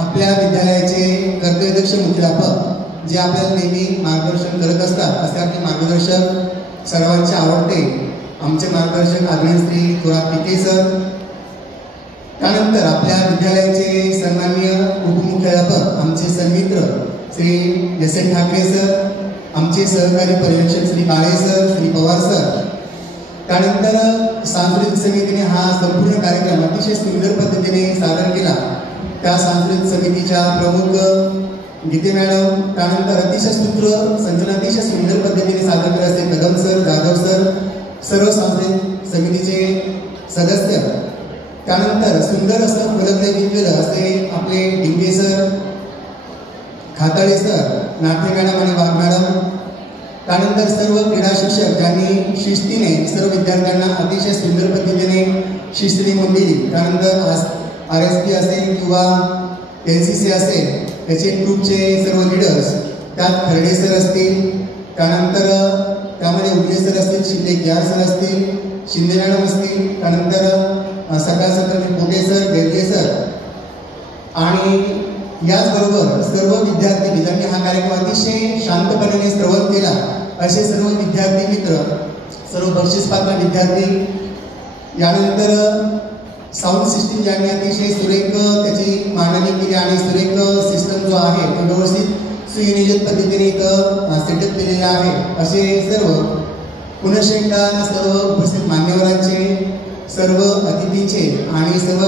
आपल्या विद्यालयाचे कर्तव्यदक्ष मुख्याध्यापक जे आपल्याला नेहमी मार्गदर्शन करत असतात, असे आपले मार्गदर्शक सर्वांचे आवडते आमचे मार्गदर्शक आदरणीय श्री थोरात पिके सर, त्यानंतर आपल्या विद्यालयाचे सन्माननीय उपमुख्याध्यापक आमचे सन्मित्र Shri S N Thakare sir, आमचे सहकारी पर्यवेक्षक श्री काळे सर, श्री पवार सर, त्यानंतर सांस्कृतिक समितीने हा संपूर्ण कार्यक्रम अतिशय सुंदर पद्धतीने सादर केला. त्या सांस्कृतिक समितीच्या प्रमुख गीते मॅडम, त्यानंतर अतिशय संचलन अतिशय सुंदर पद्धतीने सादर केले असते कदम सर, जाधव सर, सर्व सांस्कृतिक समितीचे सदस्य, त्यानंतर सुंदर असं फलकलेखन केलं असे आपले डिंगे सर, खाताळे सर, नाथे मॅडम आणि वाघ मॅडम, त्यानंतर सर्व क्रीडा शिक्षक ज्यांनी शिस्तीने सर्व विद्यार्थ्यांना अतिशय सुंदर पद्धतीने शिस्तीने नोंद दिली, त्यानंतर RSP असेल किंवा NCC असेल त्याचे ग्रुपचे सर्व लीडर्स, त्यात खर्डे सर असतील, त्यानंतर त्यामध्ये उगले सर असतील, शिंदे ग्यार सर असतील, शिंदे मॅडम असतील, त्यानंतर सकाळ पोटे सर, बेर्गे सर, आणि याचबरोबर सर्व विद्यार्थी ज्यांनी हा कार्यक्रम अतिशय शांतपणे श्रवण केला असे सर्व विद्यार्थी मित्र, सर्व बक्षीसपात्र विद्यार्थी, यानंतर साऊंड सिस्टीम ज्यांनी अतिशय सुरेख त्याची मांडणी केली आणि सुरेख सिस्टम जो आहे तो व्यवस्थित सुनियोजित पद्धतीने इथं सेटअप केलेला आहे, असे सर्व पुनश्च एकदा सर्व उपस्थित मान्यवरांचे, सर्व अतिथींचे आणि सर्व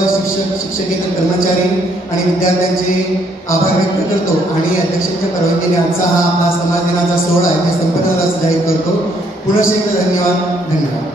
शिक्षकेतर कर्मचारी आणि विद्यार्थ्यांचे आभार व्यक्त करतो आणि अध्यक्षांच्या परवानगीने आजचा हा आपला समाज दिनाचा सोहळा आहे संपन्न झाल्याचं जाहीर करतो. पुनश्च एकदा धन्यवाद.